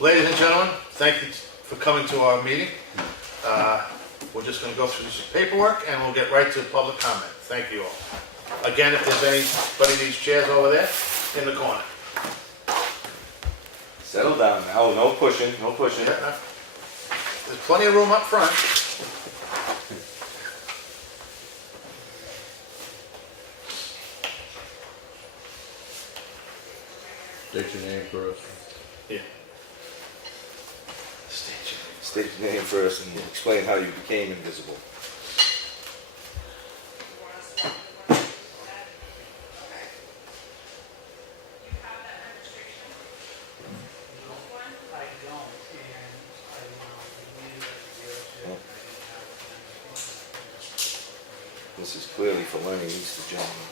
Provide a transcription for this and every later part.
Ladies and gentlemen, thank you for coming to our meeting. We're just going to go through this paperwork and we'll get right to public comment. Thank you all. Again, if there's anybody needs chairs over there in the corner. Settle down now, no pushing, no pushing. There's plenty of room up front. State your name first. Yeah. State your name first and explain how you became invisible. This is clearly for learning, he's the gentleman.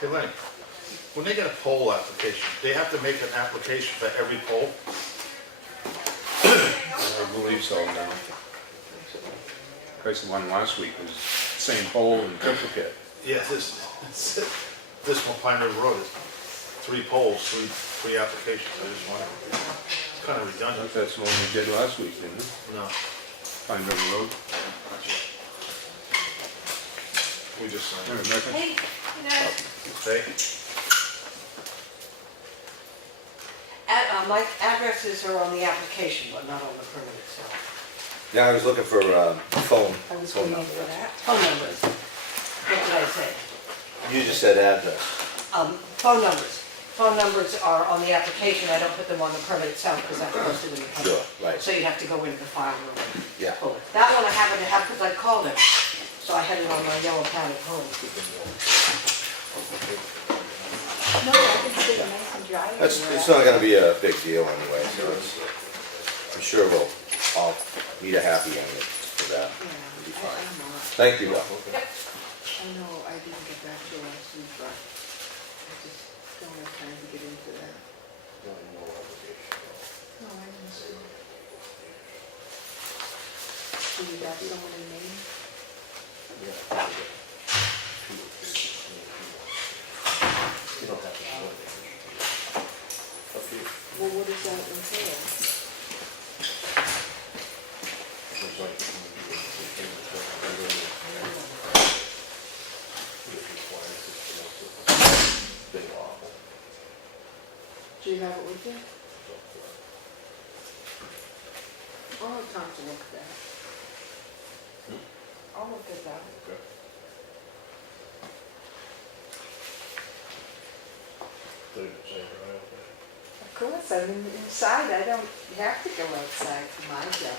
Hey Lenny, when they get a poll application, they have to make an application for every poll? I believe so now. Because the one last week was same pole and triplicate. Yeah, this one, Pine River Road, is 3 polls, three applications. I just wonder, it's kind of I redundant. thought that's the one we did last week, didn't it? No, Pine River Road. we just signed Yeah, it. Rebecca? Hey, Leonard. Okay, My addresses are on the application, but not on the permit itself. Yeah, I was looking for phone. I was phone waiting number. for that. Phone numbers. What did I say? You just said address. Phone numbers. Phone numbers are on the application. I don't put them on the permit itself because I'm posted in the permit. Sure, right. So you have to go into the file room and Yeah. pull it. That one I happen to have because I called him. So I had it on my yellow pad at home. No, I can sit nice and dry. It's not gonna be a big deal anyway, so I'm sure we'll all meet a happy ending for that. It'll be fine. Thank you, though. I know, I didn't get back to you last week, but I just don't have Do you have someone in name? You don't have to do it. Up here. Well, what does that entail? It's like, big waffle. Do you have it with you? I'll have time to look at that. I'll look at that. Okay. Leave it saying right out there. Of course, I'm inside, I don't have to go outside for my job.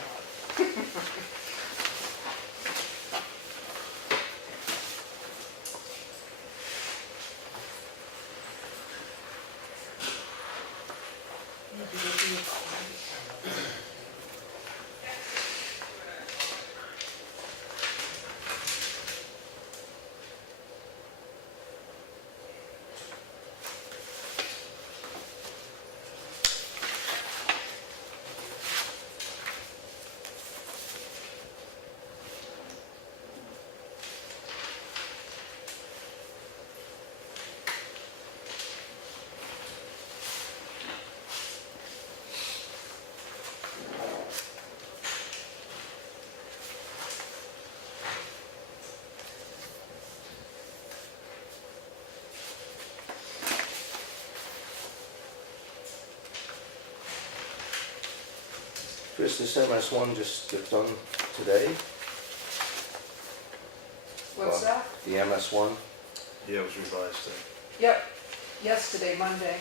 Chris, this MS1 just got done today? What's that? The MS1? Yeah, it was revised. Yep, yesterday, Monday,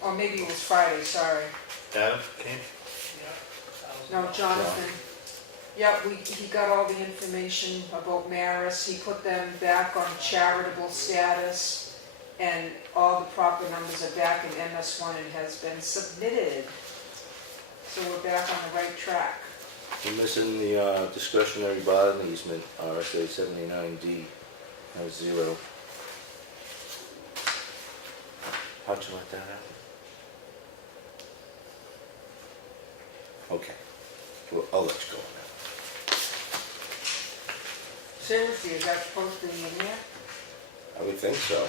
or maybe it was Friday, sorry. Adam came? No, Jonathan. Yep, he got all the information about Maris, he put them back on charitable status, and all the proper numbers are back in MS1 and has been submitted. So we're back on the right track. We're missing the discretionary bond easement, RSA 79D, has 0. How'd you let that happen? Okay, well, I'll let you go on that. Seriously, is that supposed to be in there? I would think so.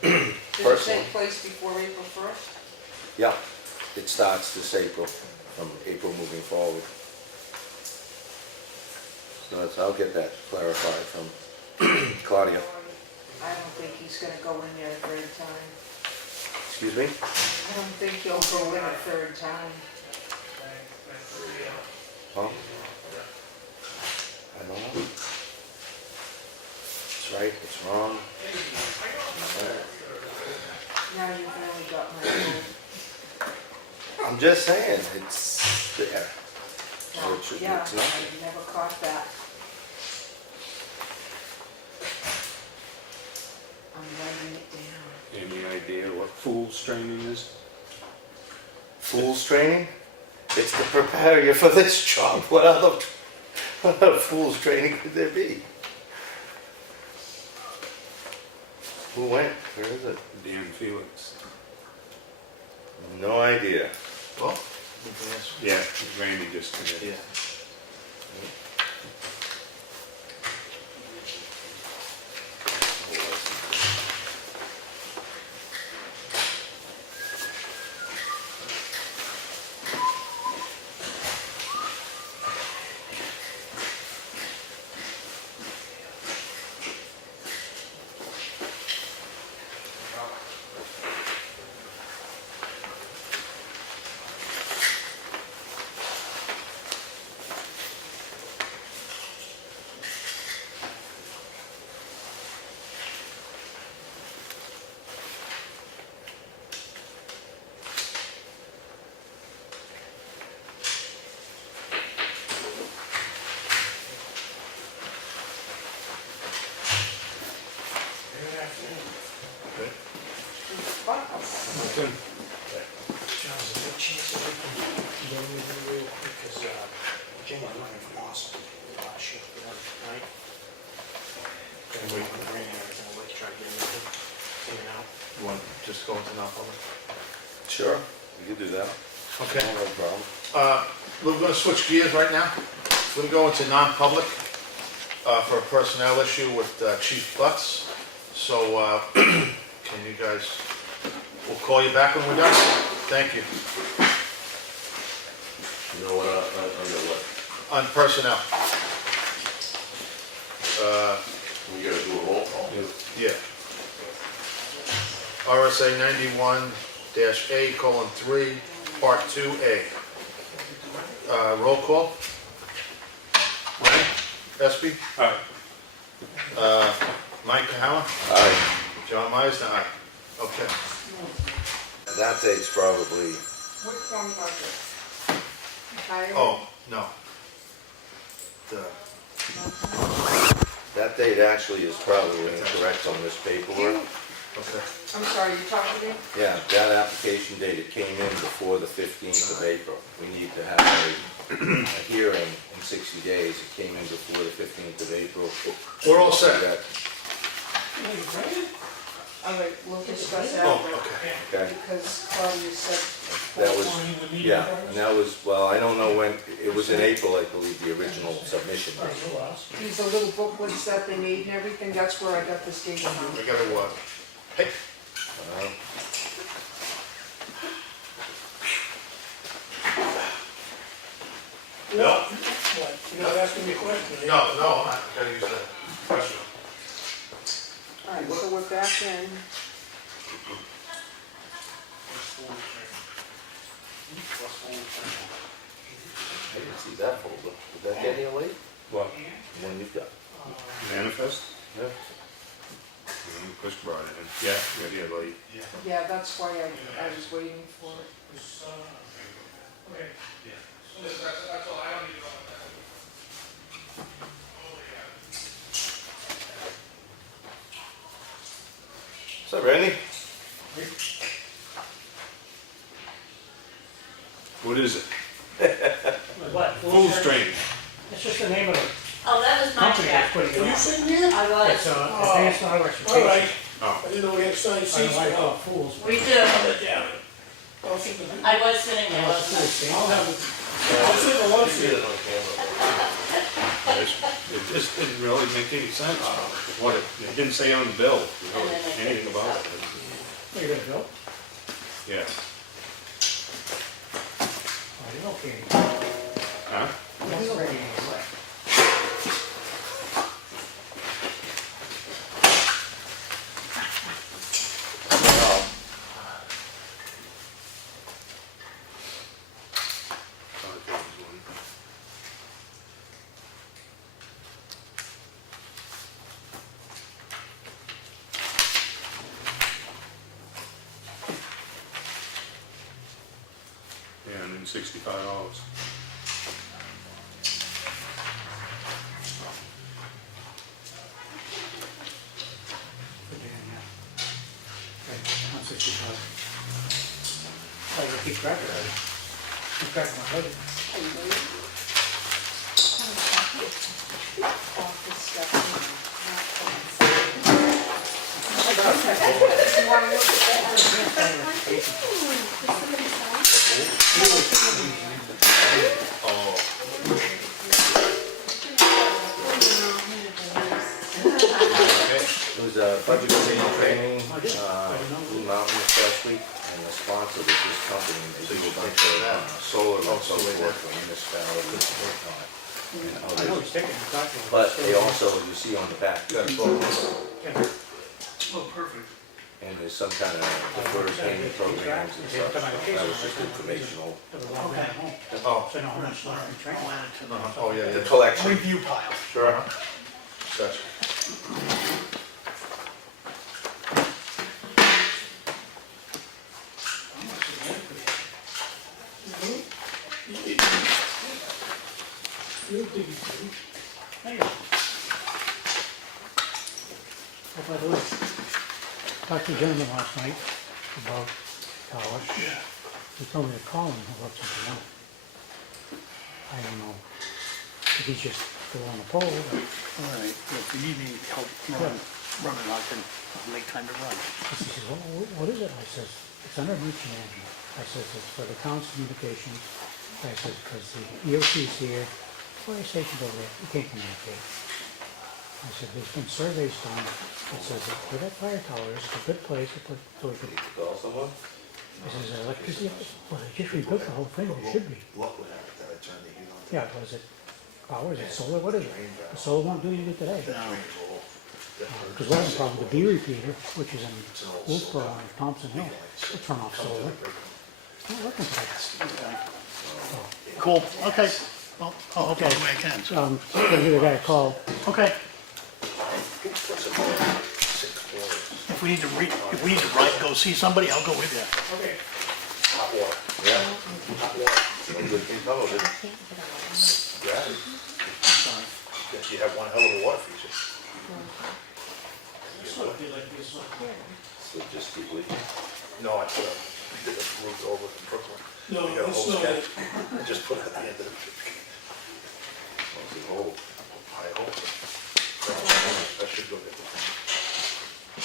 Does it Personally. take place before April 1st? Yeah, it starts this April, from April moving forward. So I'll get that clarified from Claudia. I don't think he's gonna go in there a third time. Excuse me? I don't think he'll go in a third time. Huh? I don't know. It's right, it's wrong. Now you've really got my vote. I'm just saying, it's there. So it should- Yeah, it's not. I never caught that. I'm writing it down. Any idea what fool's training is? Fool's training? It's to prepare you for this job. What other fool's training could there be? Who went? Where is it? Dan Felix. No idea. Well, we can ask. Yeah, Randy just came in. Yeah. Nothing. John, is there a chance that we can get anything real quick, because Jim and I have lost last shift, right? And we can bring everything, we'll try to get everything taken out. You want to just go into non-public? Sure, you can do that. Okay. No problem. We're gonna switch gears right now. We're gonna go into non-public for a personnel issue with Chief Butts. So, can you guys, we'll call you back when we're done. Thank you. You know what, under what? On personnel. We gotta do a roll call. Yeah. RSA 91-A:3, Part 2A. Roll call. Ray, Espie, Aye. Mike Cahalane, Aye, John Meisner, aye. Okay. that date's probably, Which one was it? Highway? Oh, no. that date actually is probably incorrect on this paperwork. Okay. I'm sorry, you talked to me? Yeah, that application date, it came in before the 15th of April. We need to have a hearing in 60 days. It came in before the 15th of April. We're all set. All right, we'll discuss Oh, after, okay. Okay, because Claudia said. that was, yeah, and that was, well, I don't know when, it was in April, I believe, the original submission. These are little booklets that they made and everything, that's where I got this date from. We gotta, hey, Uh, no, What, you're not asking me a question? no, I'm not gonna use the question. All right, so we're back in. I didn't see that folder. Did that get here late? What, One you've got. manifest? Yeah. Chris brought it in. Yeah, like, Yeah, that's why I was waiting for it. What's up, Randy? what is it? What? Fool's training. It's just the name of the Oh, that was my company that's check. putting it Are you on. sitting here? I It's was. Advanced Auto Exportation. All right. Oh, I didn't know we had signed I seats. don't know why they for call that. it fools. We do. Yeah. I'll sit the, I was sitting there. I'll have it, I'll sit the lunch here. it just didn't really make any sense. What, it didn't say on the bill, really, anything about it. Wait a minute, Bill. Yeah. Oh, you're okay. Huh? That's ready anyway. Yeah, $165. Okay, 165. Oh, you keep track of that. Keep track of my budget. Office stuff, you want to look at Oh, It was a budget committee training, I didn't know. Blue Mountain this last week, and the sponsor was this company. They do a bunch of solar and so forth for municipalities and whatnot. I know he's taking the document. But they also, you see on the back, got both. Oh, perfect. and there's some kind of deferred payment programs and stuff. That was just informational. Oh, So no, I'm not sure I'm training. oh, yeah, The yeah. collection. Review pile. Sure. Gotcha. There you go. Oh, by the way, talked to a gentleman last night about college. He told me to call him about something else. I don't know if he's just still on the pole, but All right, well, if you need any help running, I can make time to run. he says, what is it? I says, it's under emergency management. I says, it's for the town's communications. I says, because the EOC's here, fire stations over there, you can't communicate. I said, there's been surveys done, that says that where that fire tower is, it's a good place to put, so we could, Need to call someone? I says, electricity, well, they just rebuilt the whole thing, it should be. What would happen, that I turn the heat on? Yeah, what is it, power, is it solar, what is it? The solar won't do anything today. Because one of the problems, the B repeater, which is in Wolfboro and Thompson Hill, will turn off solar. Not working today. Cool, okay. Well, I'll help you the way I can, so. Gonna give the guy a call. Okay. If we need to ride, go see somebody, I'll go with you. Okay. Hot water. Yeah. Hot water. Good thing Comeau did. Yeah. You have one hell of a water feature. So just keep leaking. No, I did a route over in Brooklyn. No, You got a it's whole not. sketch. I just put it at the end of the trip. What's it hold? I hope so. I should go get the thing.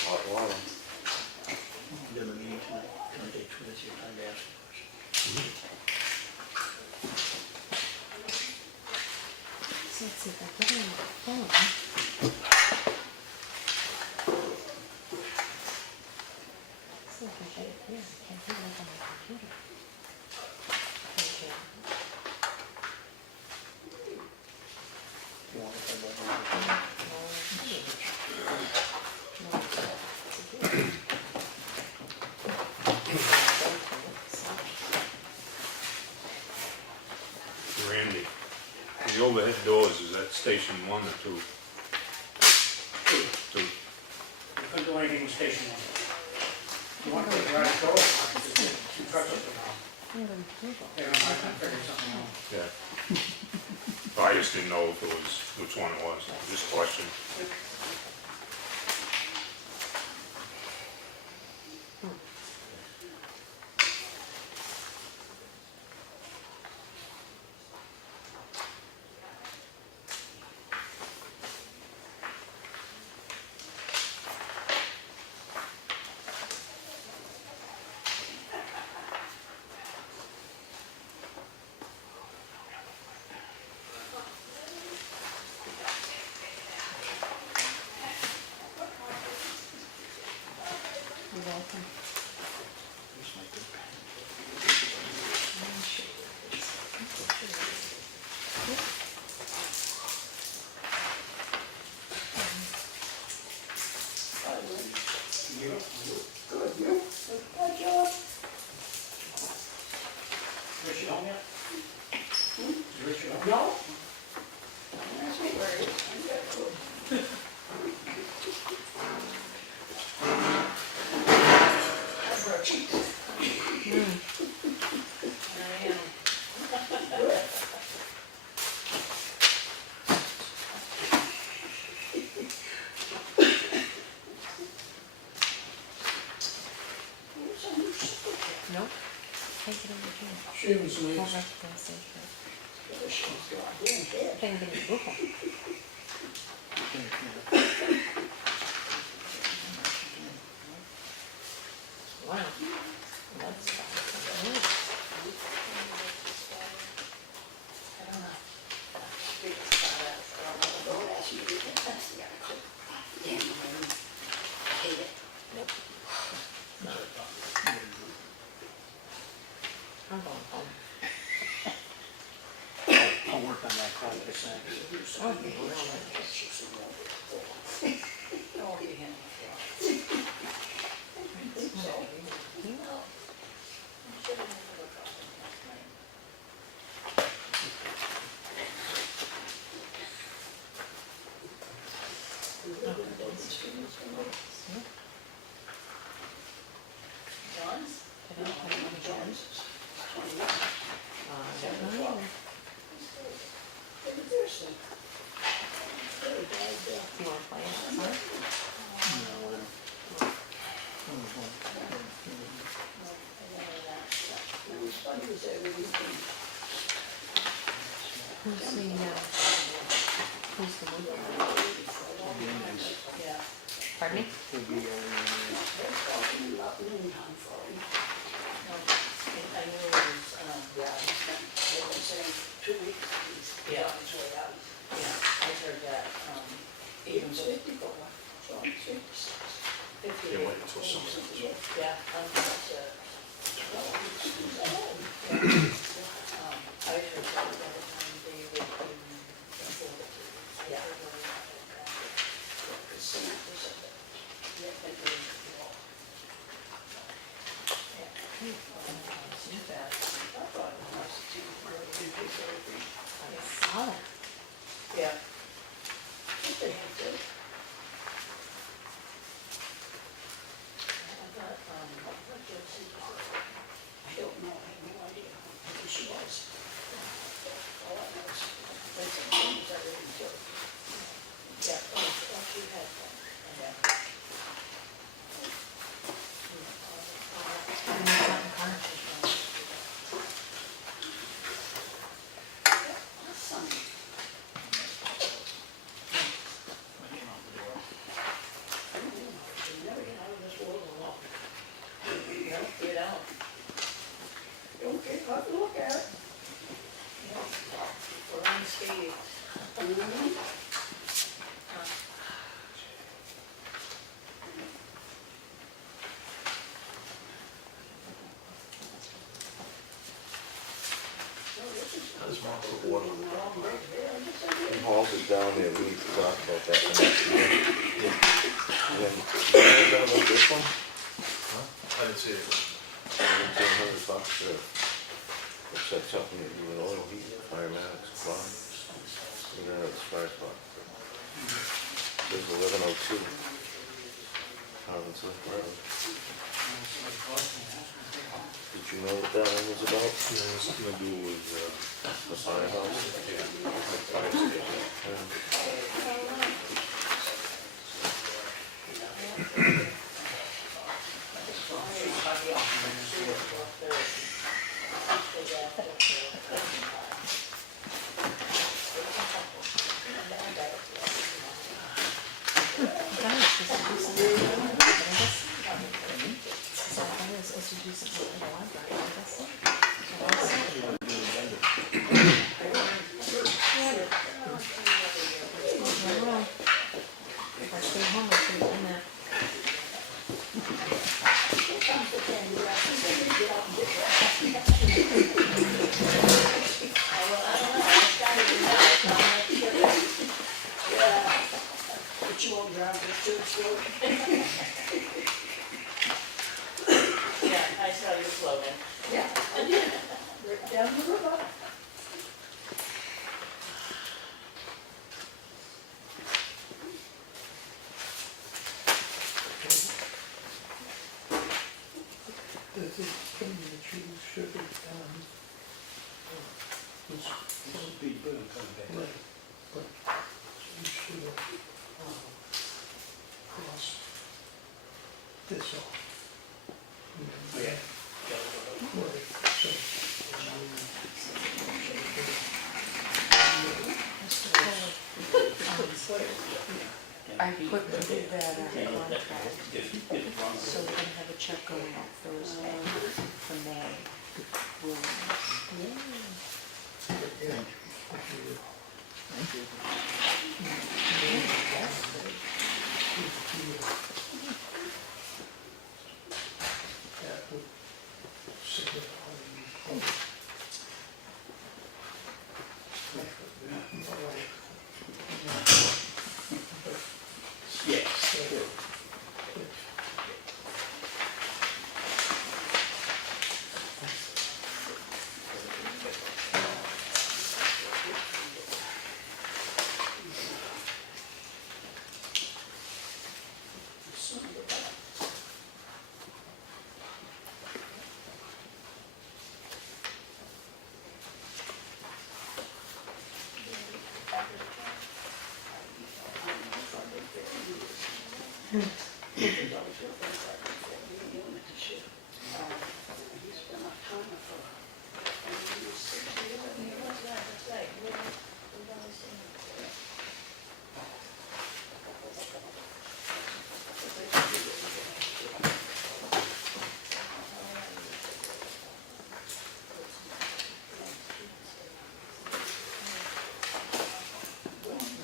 Hot water. Do the meeting tonight, can I take this your time to ask questions? So let's see if I get it on my phone. See if I get it here. I can't do it on my computer. Okay. You want to send that Randy, the overhead doors, is that station 1 or 2? Two. Couldn't do anything with station one. You want to take the garage door? Two trucks up there now. I'm going to Google. Yeah, I'm figuring something out. Yeah. I just didn't know if it was, which one it was, just a question. You're welcome. Richard home yet? Is Richard home? No. Nope. Take it over here. Shaven some Go eggs. back to the station. Thing in the Google. Wow. That's fine. I'm going home. I'll work on that project, thanks. Oh, you really? You wanna play outside? Who's the movie? Pardon me? Can't wait until someone else. Yeah, yeah. I don't know, I have no idea who she was. All I know is, there's some things I really do. Yeah, she had one. Yeah. Awesome. I don't know, you never get out of this world alone. No, get out. You don't get up and look at it. We're unscathed. How's Mark put water on the top? He hauls it down there, we talked about that the next year. And then, you know about this one? I didn't see it. $1,700 it said something that you would oil heat, firematics, fly. You're gonna have a spare spot. There's 1102. Harvinslick Road. Did you know what that one was about? Yeah, it's something to do with, The firehouse? But you won't drive this church road. Yeah, I saw your slogan. Yeah, I did. Right down the river. The thing that you should have done was, right, but you should have crossed this off. Oh, yeah. Right, so, I put that in contract, so we're gonna have a check going out Thursday for May. that would signify.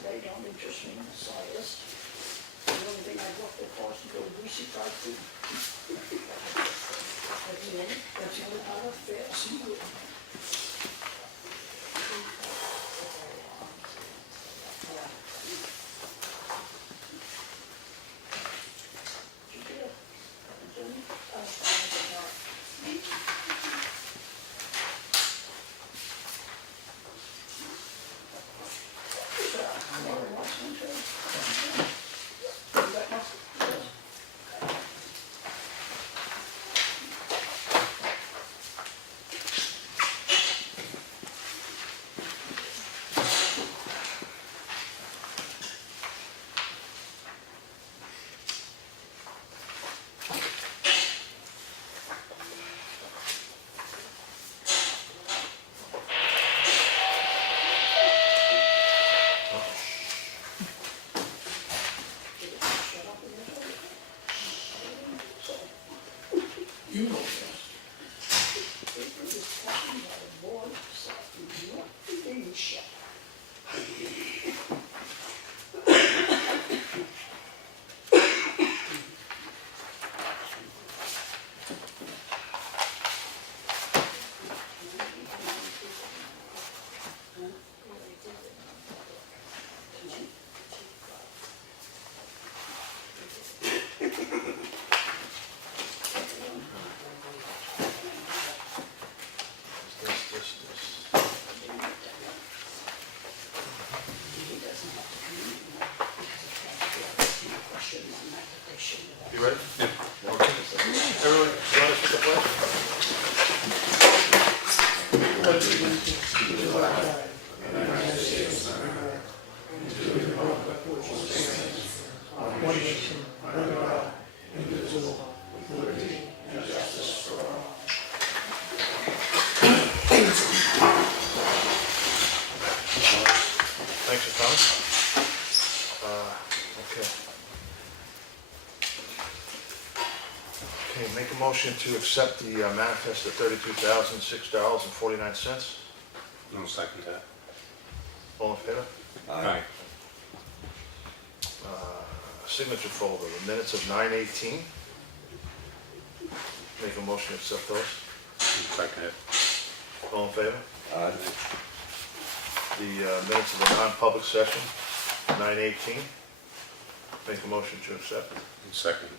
They don't interest me in the slightest. The only thing I looked at was to go to Municipal You ready? Yeah. Okay. Everyone, join us with the pledge. One nation, under God, indivisible, with liberty and justice for all. Thanks for coming. Okay. Okay, make a motion to accept the manifest of $32,006.49. No second that. All in favor? Aye. Signature folder, the minutes of 9/18. Make a motion to accept those. Second it. All in favor? Aye. The minutes of the non-public session, 9/18. Make a motion to accept. Second.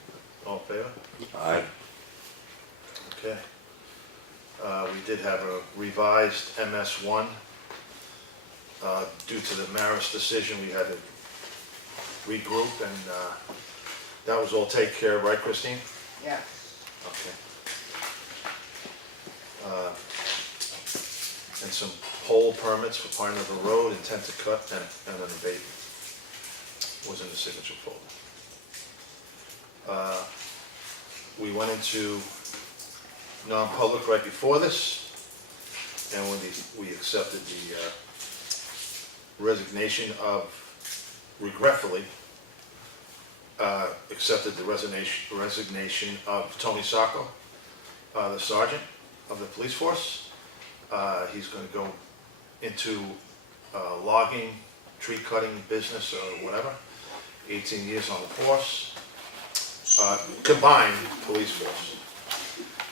All in favor? Aye. Okay. We did have a revised MS1. Due to the Maris decision, we had to regroup, and that was all taken care of, right, Christine? Yeah. Okay. And some pole permits for Pine River Road, intent to cut, and an abatement was in the signature folder. We went into non-public right before this, and we accepted the resignation of, regretfully, accepted the resignation of Tony Sacco, the sergeant of the police force. He's going to go into logging, tree cutting business or whatever, 18 years on the force, combined police force.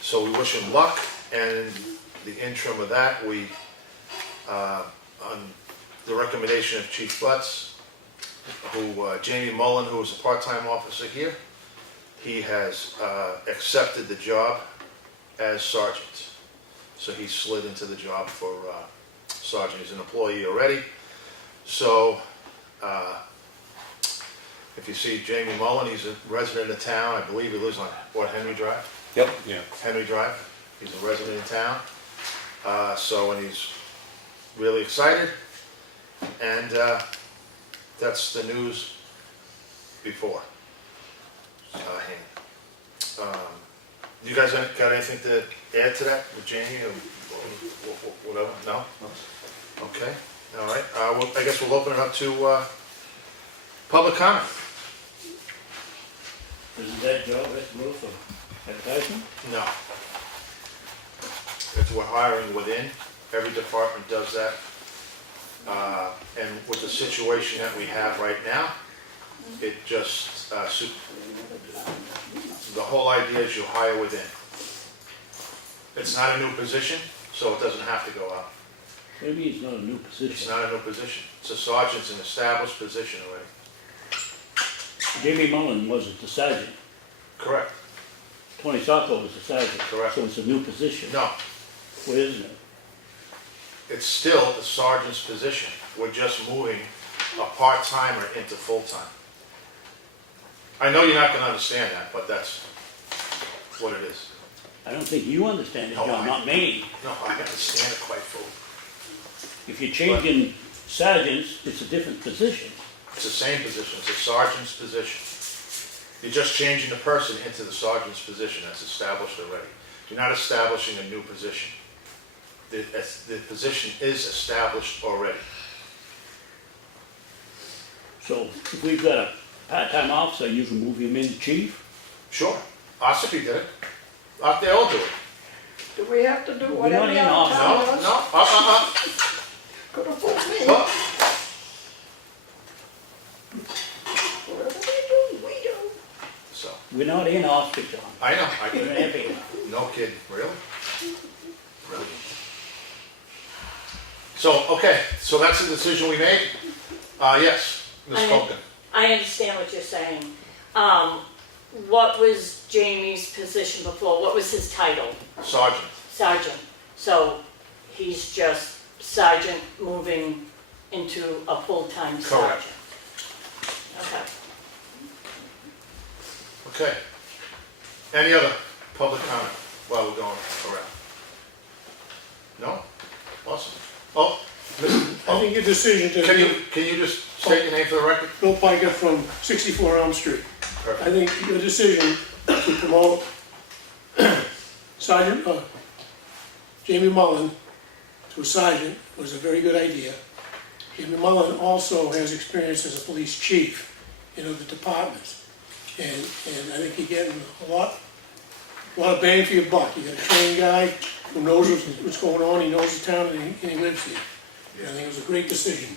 So we wish him luck, and the interim of that, we, on the recommendation of Chief Butts, Jamie Mullen, who is a part-time officer here, he has accepted the job as sergeant. So he slid into the job for sergeant. He's an employee already. So if you see Jamie Mullen, he's a resident of town. I believe he lives on, Henry Drive? Yep. Yeah. Henry Drive. He's a resident of town. And he's really excited. And that's the news before. You guys got anything to add to that with Jamie or whatever? No? Okay, all right. I guess we'll open it up to public comment. Isn't that job that's moved from advertisement? No. If we're hiring within, every department does that. And with the situation that we have right now, it just whole idea is you hire within. It's not a new position, so it doesn't have to go up. Maybe it's not a new It's position. not a new position. It's a sergeant's an established position already. Jamie Mullen wasn't the sergeant. Correct. Tony Sacco was the sergeant. Correct. So it's a new position. No, Well, isn't it? it's still the sergeant's position. We're just moving a part-timer into full-time. I know you're not gonna understand that, but that's what it is. I don't think you understand it, No, John, not me. No, I understand it quite fully. If you're changing sergeants, it's a different position. It's the same position, it's a sergeant's position. You're just changing the person into the sergeant's position that's established already. You're not establishing a new position. The position is established already. So if we've got a part-time officer, you can move him into chief? Sure, Espie did it. They all do it. Do we have to do We're whatever not the in other office. No, town no, does? Could have fooled me. Look, Whatever they do, we do. so, We're not in Oxford, John. I know, We're in Effingham. no kidding, really? Really? So, okay, so that's the decision we made? Yes, Ms. Colkin. I understand what you're saying. What was Jamie's position before? What was his title? Sergeant, Sergeant. So he's just sergeant moving into a full-time sergeant? Correct. Okay. okay. Any other public comment while we're going around? No? Awesome. Oh, I think your decision can to, you just state your name for the record? Bill Piker from 64 Elm Street. I Perfect. think your decision to promote Sergeant, Jamie Mullen to a sergeant was a very good idea. Jamie Mullen also has experience as a police chief in other departments. And I think you're getting a lot of bang for your buck. You got a trained guy who knows what's going on, he knows the town, and he lives here. And I think it was a great decision.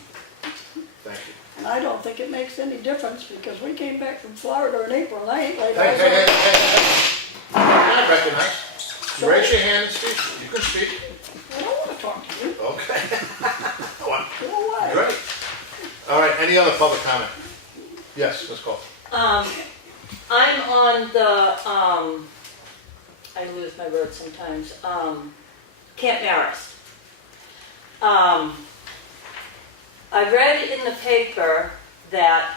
Thank you. And I don't think it makes any difference because we came back from Florida in April and I ain't laid Hey, eyes hey, on hey, it. hey, hey. I recognize. You raise your hand and speak. You can speak. I don't want to talk to you. Okay. What? Go away. Great. All right, any other public comment? Yes, Ms. Cole. I'm on the, I lose my words sometimes, Camp Marist. I read in the paper that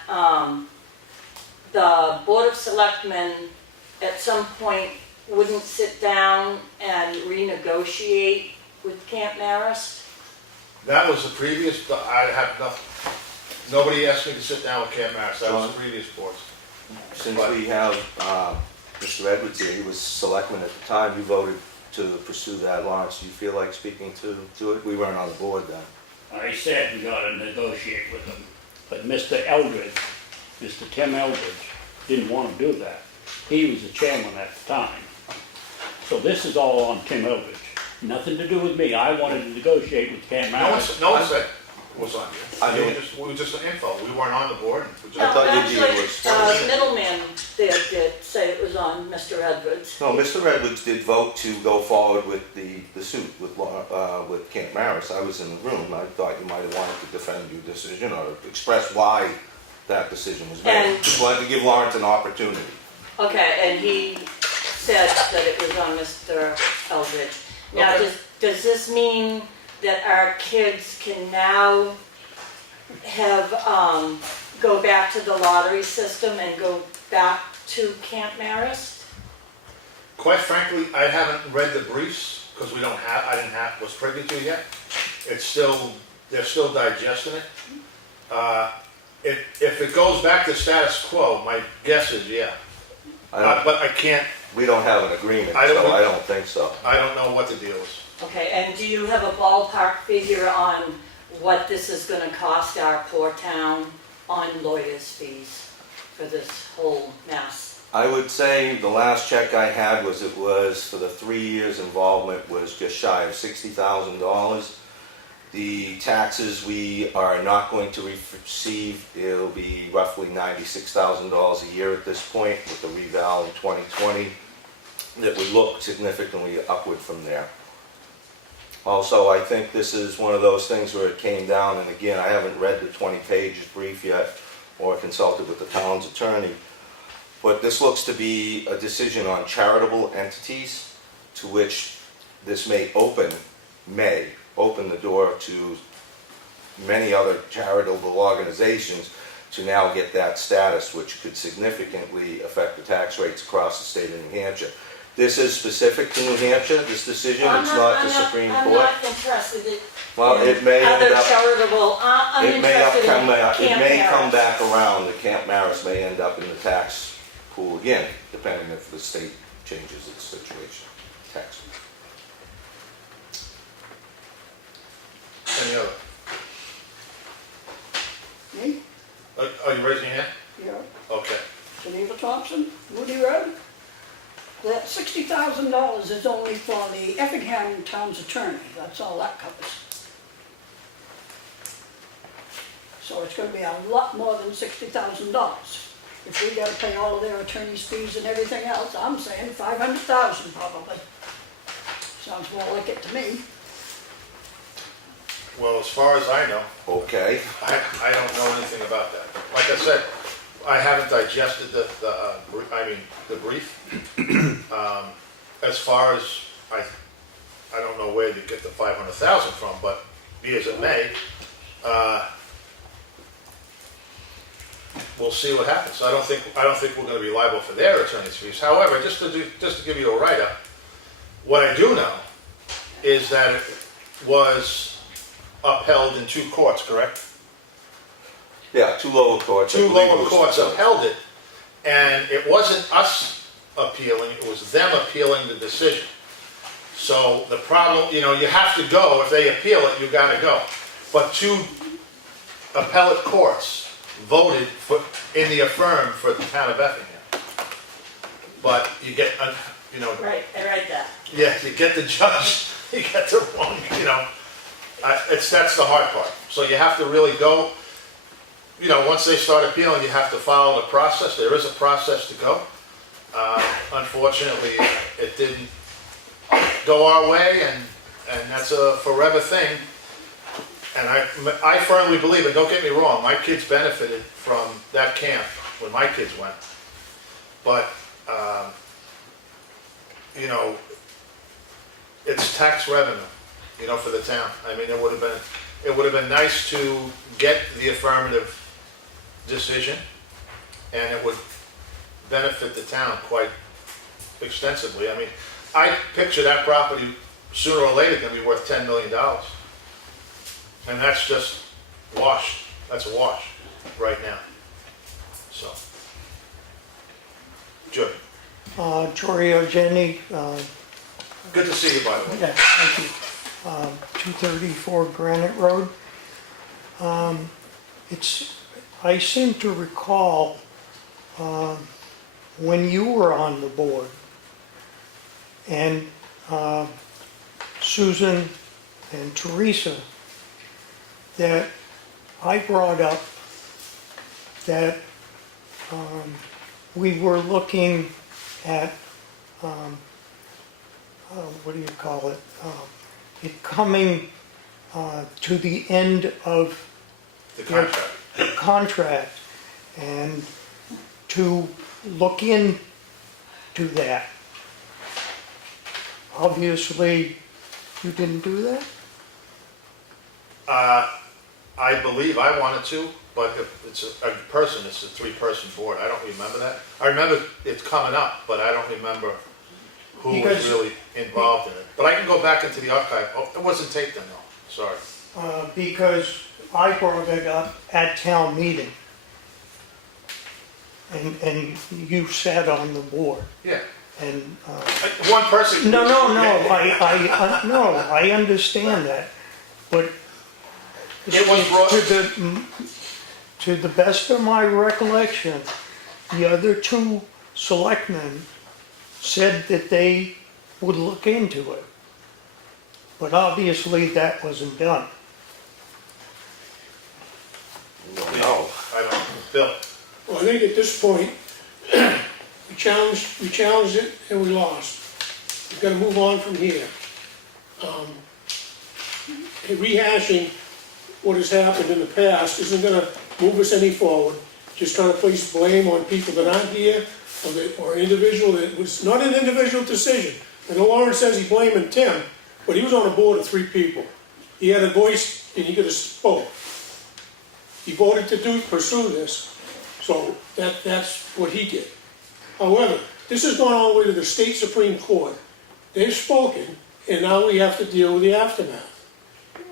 the Board of Selectmen at some point wouldn't sit down and renegotiate with Camp Marist. That was the previous, I have nothing. Nobody asked me to sit down with Cam Maris. That was the previous boards. Since we have Mr. Edwards here, he was selectman at the time, you voted to pursue that, Lawrence. Do you feel like speaking to it? We weren't on the board then. I said we gotta negotiate with them, but Mr. Eldridge, Mr. Tim Eldridge, didn't want to do that. He was the chairman at the time. So this is all on Tim Eldridge. Nothing to do with me. I wanted to negotiate with Ken No one, Marris. no one said it was on I you. mean- We were just an info. We weren't on the board. We just- I thought you'd be able to Actually, explain. middleman did say it was on Mr. Edwards. No, Mr. Edwards did vote to go forward with the suit with Camp Marris. I was in the room. I thought you might have wanted to defend your decision or express why that decision was made. And- Just wanted to give Lawrence an opportunity. Okay, and he said that it was on Mr. Eldridge. Now, Okay. does this mean that our kids can now have, go back to the lottery system and go back to Camp Marist? Quite frankly, I haven't read the briefs because I didn't have, was privy to yet. It's still, they're still digesting it. If it goes back to status quo, my guess is yeah. But I can't, We don't have an agreement, I don't- so I don't think so. I don't know what the deal is. Okay, and do you have a ballpark figure on what this is gonna cost our poor town on lawyers' fees for this whole mess? I would say the last check I had was for the 3 years involvement was just shy of $60,000. The taxes we are not going to receive, it'll be roughly $96,000 a year at this point with the reval in 2020. That would look significantly upward from there. Also, I think this is one of those things where it came down, and again, I haven't read the 20-page brief yet or consulted with the town's attorney, but this looks to be a decision on charitable entities to which this may open the door to many other charitable organizations to now get that status, which could significantly affect the tax rates across the state of New Hampshire. This is specific to New Hampshire, this decision, it's not the Supreme I'm Court. not interested in Well, it may end other up, charitable, I'm it may interested in come back, it Camp may come Harris. back around, the Camp Maris may end up in the tax pool again, depending if the state changes its situation, tax. Any other? Me? Are you raising your hand? Yeah. Okay. Geneva Thompson, Moody Road. That $60,000 is only for the Effingham Town's attorney, that's all that covers. So it's gonna be a lot more than $60,000. If we gotta pay all of their attorney's fees and everything else, I'm saying 500,000 probably. Sounds more like it to me. Well, as far as I know, Okay, I don't know anything about that. Like I said, I haven't digested the brief. As far as, I don't know where you get the 500,000 from, but be as it may, we'll see what happens. I don't think we're gonna be liable for their attorney's fees. However, just to give you a write-up, what I do know is that it was upheld in 2 courts, correct? yeah, two lower courts. I 2 believe it lower was- courts upheld it, and it wasn't us appealing, it was them appealing the decision. So the problem, you have to go, if they appeal it, you gotta go. But 2 appellate courts voted in the affirm for the town of Effingham. But you get, Right, I read that. yeah, you get the judge, you get the wrong, that's the hard part. So you have to really go, once they start appealing, you have to follow the process. There is a process to go. Unfortunately, it didn't go our way, and that's a forever thing. And I firmly believe, and don't get me wrong, my kids benefited from that camp when my kids went. But, it's tax revenue, for the town. I mean, it would have been nice to get the affirmative decision, and it would benefit the town quite extensively. I mean, I picture that property sooner or later gonna be worth $10 million. And that's just washed, that's a wash right now, so. Jody, Giorgio Jenny, good to see you, by the way. yeah, thank you. 234 Granite Road. I seem to recall when you were on the board and Susan and Teresa, that I brought up that we were looking at, what do you call it? It coming to the end of The contract. the contract and to look into that. Obviously, you didn't do that? I believe I wanted to, but if it's a 3-person board. I don't remember that. I remember it coming up, but I don't remember who was Because- really involved in it. But I can go back into the archive. Oh, it wasn't taped then, though. Sorry. Because I brought it up at town meeting. And you sat on the board. Yeah. And, One person. no, I understand that, but It was brought. to the best of my recollection, the other 2 selectmen said that they would look into it. But obviously that wasn't done. Bill, Well, I think at this point, we challenged it and we lost. We've gotta move on from here. Rehashing what has happened in the past isn't gonna move us any forward. Just trying to place blame on people that aren't here, or an individual that was not an individual decision. I know Lawrence says he's blaming Tim, but he was on a board of 3 people. He had a voice and he could have spoke. He voted to pursue this, so that's what he did. However, this has gone all the way to the state Supreme Court. They've spoken, and now we have to deal with the aftermath.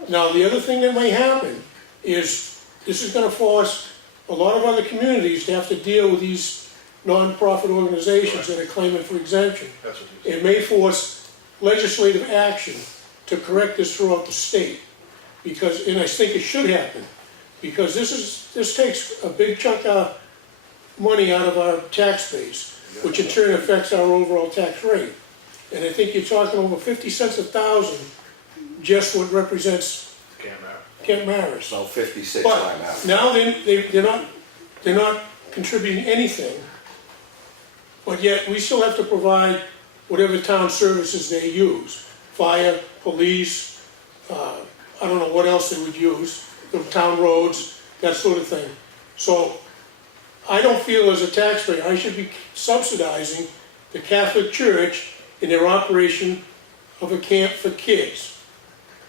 Now, the other thing that may happen is this is gonna force a lot of other communities to have to deal with these non-profit organizations that are claiming for exemption. that's what he said. It may force legislative action to correct this throughout the state. Because, and I think it should happen, because this takes a big chunk of money out of our tax base, which in turn affects our overall tax rate. And I think you're talking over 50 cents a thousand, just what represents Can't matter. Kent Maris. So 56 But time out. now they're not contributing anything, but yet we still have to provide whatever town services they use. Fire, police, I don't know what else they would use, the town roads, that sort of thing. So I don't feel as a taxpayer I should be subsidizing the Catholic Church in their operation of a camp for kids,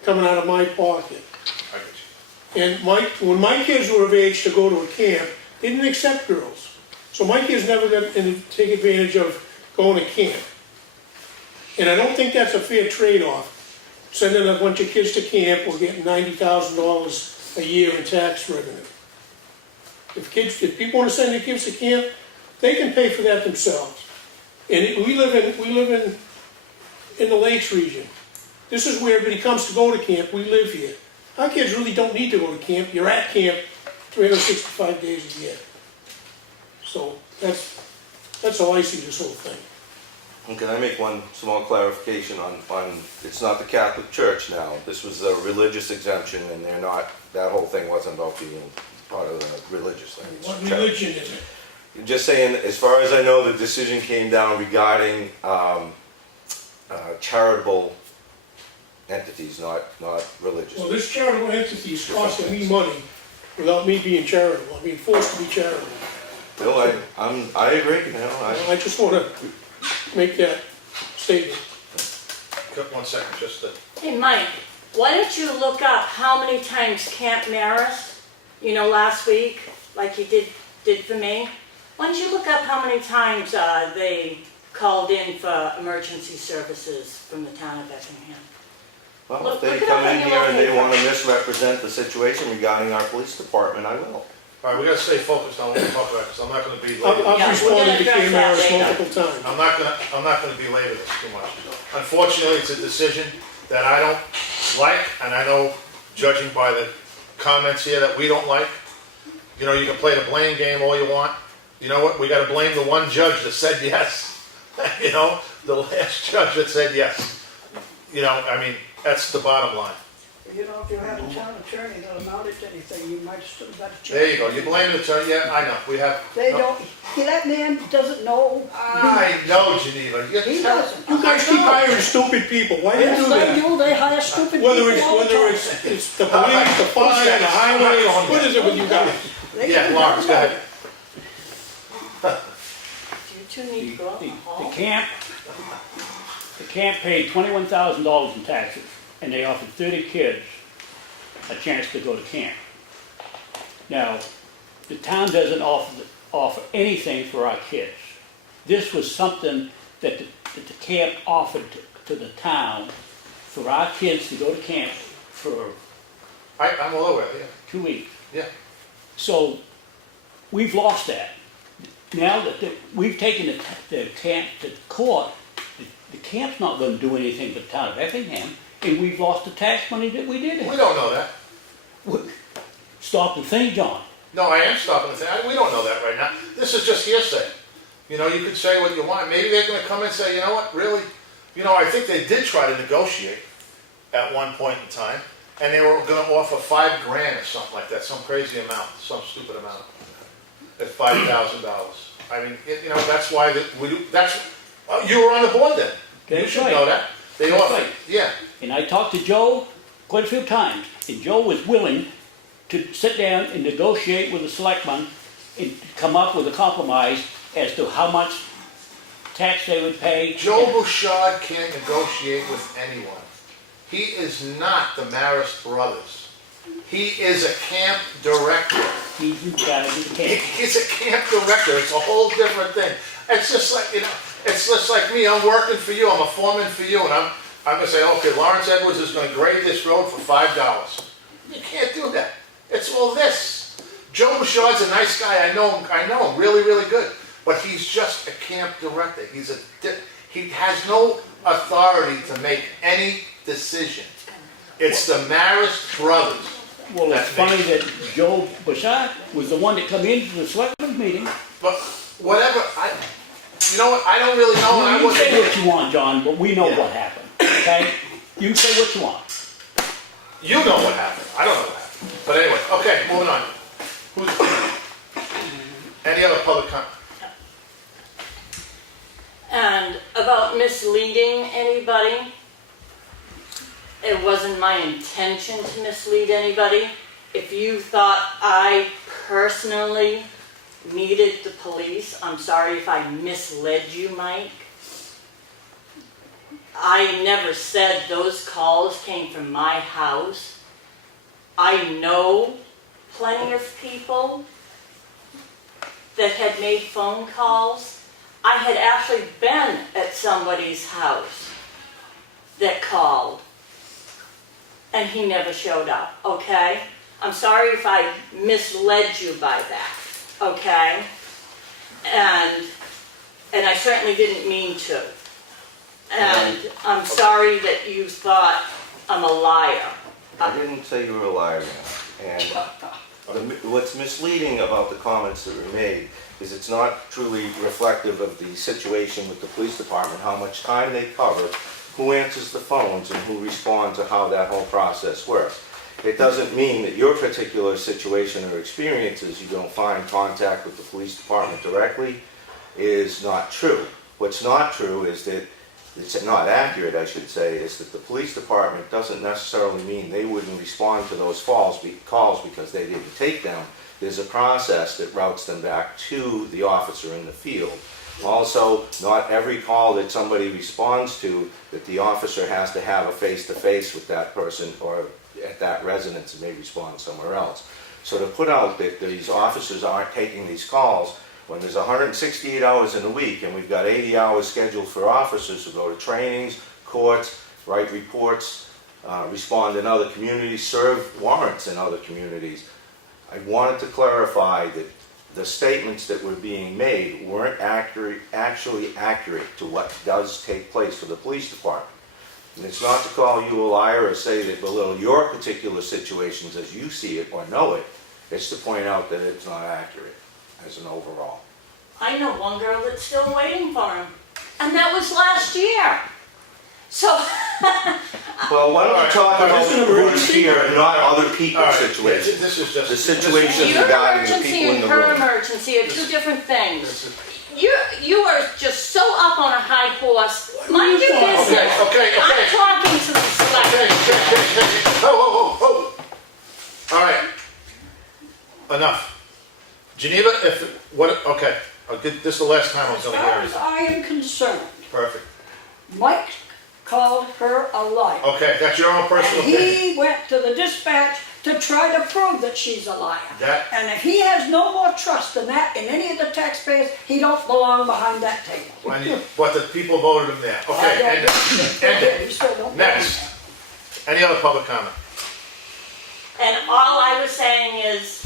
coming out of my pocket. I get you. And when my kids were of age to go to a camp, they didn't accept girls. So my kids never got to take advantage of going to camp. And I don't think that's a fair trade-off, sending a bunch of kids to camp or getting $90,000 a year in tax revenue. If people want to send their kids to camp, they can pay for that themselves. And we live in the Lakes region. This is where everybody comes to go to camp. We live here. Our kids really don't need to go to camp. You're at camp 365 days a year. So that's how I see this whole thing. And can I make one small clarification on, it's not the Catholic Church now. This was a religious exemption, and they're not, that whole thing wasn't about being part of the religious thing. It's What charity. religion is it? Just saying, as far as I know, the decision came down regarding charitable entities, not religious. Well, this charitable entity is costing me money without me being charitable. I'm being forced to be charitable. Bill, I agree, you know, I just want to make that statement. Cut 1 second, just to, Hey, Mike, why don't you look up how many times Camp Maris, last week, like you did for me? Why don't you look up how many times they called in for emergency services from the town of Effingham? well, if Look they it come up on in your here and they paper. want to misrepresent the situation regarding our police department, I will. all right, we gotta stay focused on what we're talking about, because I'm not gonna be late. I've Yeah, responded to we're gonna Kim Harris address that multiple times. I'm not gonna be late with this too much. Unfortunately, it's a decision that I don't like, and I know, judging by the comments here, that we don't like. You can play the blame game all you want. You know what, we gotta blame the one judge that said yes. The last judge that said yes. That's the bottom line. If you had a town attorney that amounted to anything, you might still got a chance. There you go, you blame the attorney, yeah, I know, we have. They no- don't, that man doesn't know. I know, Geneva. He doesn't. You guys keep hiring stupid people. Why do you Yes, do they that? do, they hire stupid people Whether all the time. it's the police, the fire, the highway, what is it with you guys? They Yeah, do Lawrence, go that. ahead. You two need to go out in the hall. The camp paid $21,000 in taxes, and they offered 30 kids a chance to go to camp. Now, the town doesn't offer anything for our kids. This was something that the camp offered to the town for our kids to go to camp for I'm all over it, yeah. 2 weeks. Yeah. So we've lost that. Now that we've taken the camp to court, the camp's not going to do anything for the town of Effingham, and we've lost the tax money that we did We have. don't know that. Stop the thing, John. No, I am stopping the thing. We don't know that right now. This is just hearsay. You could say what you want. Maybe they're gonna come and say, you know what, really? I think they did try to negotiate at one point in time, and they were gonna offer $5,000 or something like that, some crazy amount, some stupid amount. at $5,000. I mean, you know, that's why you were on the board then. You That's should right. know that. They That's offer, right. yeah. And I talked to Joe quite a few times, and Joe was willing to sit down and negotiate with the selectmen and come up with a compromise as to how much tax they would pay. Joe Bouchard can't negotiate with anyone. He is not the Marist brothers. He is a camp director. You gotta be the case. He's a camp director. It's a whole different thing. It's just like, you know, it's just like me. I'm working for you. I'm a foreman for you, and I'm gonna say, okay, Lawrence Edwards is gonna grade this road for $5. You can't do that. It's all this. Joe Bouchard's a nice guy. I know him really, really good. But he's just a camp director. He has no authority to make any decision. It's the Marist brothers. Well, it's funny that Joe Bouchard was the one that come into the selectmen's meeting. But whatever, you know what? I don't really know. I You wasn't say here. what you want, John, but we know Yeah. what happened, okay? You can say what you want. You know what happened. I don't know what happened. But anyway, okay, moving on. Any other public comment? And about misleading anybody, it wasn't my intention to mislead anybody. If you thought I personally needed the police, I'm sorry if I misled you, Mike. I never said those calls came from my house. I know plenty of people that had made phone calls. I had actually been at somebody's house that called, and he never showed up, okay? I'm sorry if I misled you by that, okay? And I certainly didn't mean to. And I'm sorry that you thought I'm a liar. I didn't say you were a liar, ma'am. And what's misleading about the comments that were made is it's not truly reflective of the situation with the police department, how much time they cover, who answers the phones, and who responds to how that whole process works. It doesn't mean that your particular situation or experiences, you don't find contact with the police department directly, is not true. What's not true is that, it's not accurate, I should say, is that the police department doesn't necessarily mean they wouldn't respond to those calls because they didn't take them. There's a process that routes them back to the officer in the field. Also, not every call that somebody responds to, that the officer has to have a face-to-face with that person or at that residence and may respond somewhere else. So to put out that these officers aren't taking these calls, when there's 168 hours in a week and we've got 80 hours scheduled for officers to go to trainings, courts, write reports, respond in other communities, serve warrants in other communities, I wanted to clarify that the statements that were being made weren't actually accurate to what does take place for the police department. And it's not to call you a liar or say that belittle your particular situations as you see it or know it. It's to point out that it's not accurate as an overall. I know one girl that's still waiting for him, and that was last year. So, Well, why don't we talk about This is an who's emergency. here, not other people's All right, situations. this is just... The situation your regarding the emergency people in and the her room. emergency are two different things. This is- You are just so up on a high horse. Mind your Okay, business. okay. I'm talking to the selectmen. Whoa. All right. Enough. Geneva, okay, this is the last time I'm As gonna far hear as it. I am concerned, Perfect. Mike called her a liar. Okay, that's your own personal And opinion. he went to the dispatch to try to prove that she's a liar. That- And if he has no more trust in that, in any of the taxpayers, he don't belong behind that table. But the people voted him there. Okay, and He still don't belong next. there. Any other public comment? And all I was saying is,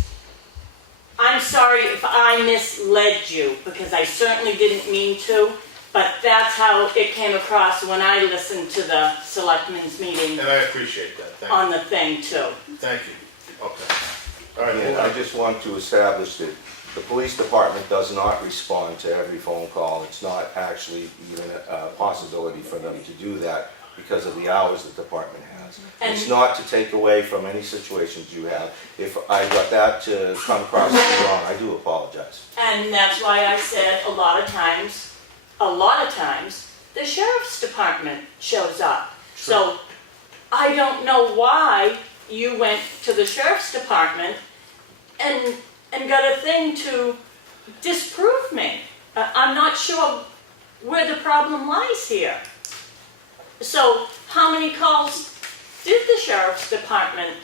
I'm sorry if I misled you, because I certainly didn't mean to, but that's how it came across when I listened to the selectmen's meeting And I appreciate that, thank you. on the thing too. Thank you. Okay. All right, And moving I on. just want to establish that the police department does not respond to every phone call. It's not actually even a possibility for them to do that because of the hours the department has. It's And- not to take away from any situations you have. If I got that to come across as wrong, I do apologize. And that's why I said a lot of times, the sheriff's department shows up. So I don't know why you went to the sheriff's department and got a thing to disprove me. I'm not sure where the problem lies here. So how many calls did the sheriff's department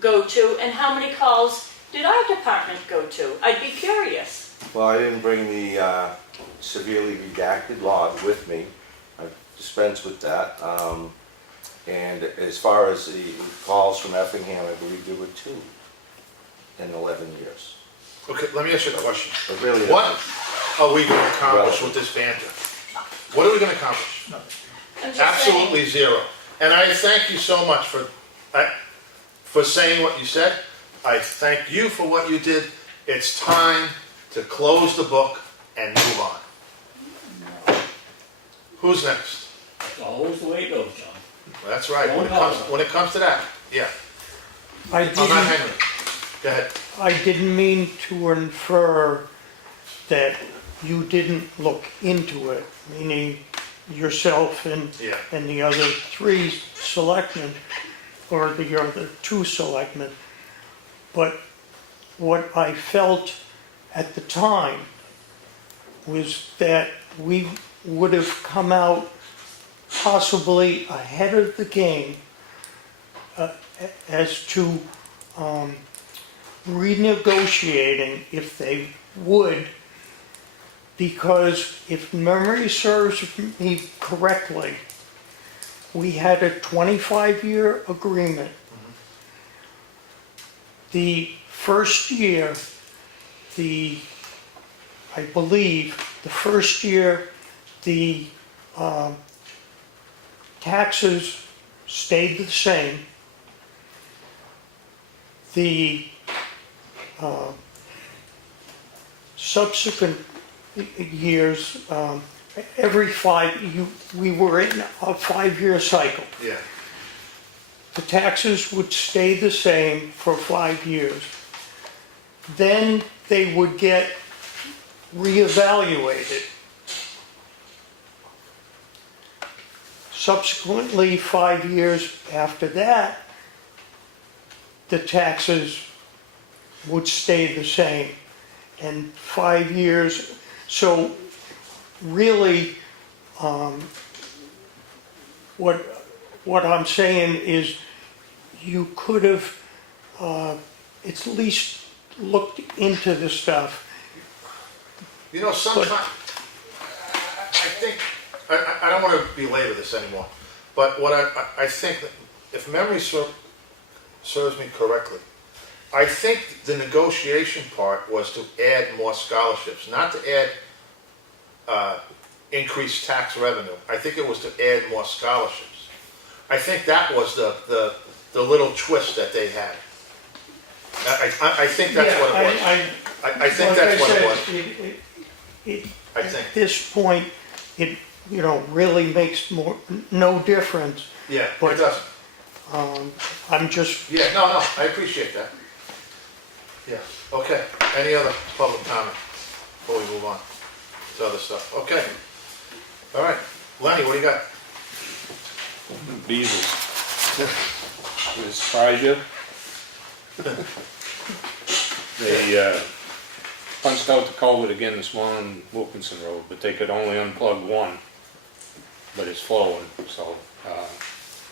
go to, and how many calls did our department go to? I'd be curious. Well, I didn't bring the severely redacted log with me. I dispensed with that. And as far as the calls from Effingham, I believe there were 2 in 11 years. Okay, let me ask you a question. But really, What are we gonna accomplish with this banter? What are we gonna accomplish? I'm just Absolutely zero. And I thank you so much for saying what you said. I thank you for what you did. It's time to close the book and move on. Who's next? It's always the way it goes, John. That's right, when it comes to that, yeah. I I'm not didn't, Henry. Go ahead. I didn't mean to infer that you didn't look into it, meaning yourself and, Yeah. and the other 3 selectmen, or the other 2 selectmen. But what I felt at the time was that we would have come out possibly ahead of the game as to renegotiating, if they would, because if memory serves me correctly, we had a 25-year agreement. The first year, I believe, the first year, the taxes stayed the same. The subsequent years, we were in a 5-year cycle. Yeah. The taxes would stay the same for 5 years. Then they would get reevaluated. Subsequently, 5 years after that, the taxes would stay the same. And 5 years, so really, what I'm saying is you could have at least looked into the stuff. You know, sometimes, I think, I don't want to belabor this anymore, but what I think that if memory serves me correctly, I think the negotiation part was to add more scholarships, not to add increased tax revenue. I think it was to add more scholarships. I think that was the little twist that they had. I think that's what it was. I think that's what it was. I think. At this point, it, really makes no difference. Yeah, But- it doesn't. I'm just, Yeah, no, I appreciate that. Yeah, okay. Any other public comment before we move on to other stuff? Okay. All right. Lenny, what do you got? Beavers. Would it surprise you? They punched out the culvert again this morning, Wilkinson Road, but they could only unplug one. But it's flowing, so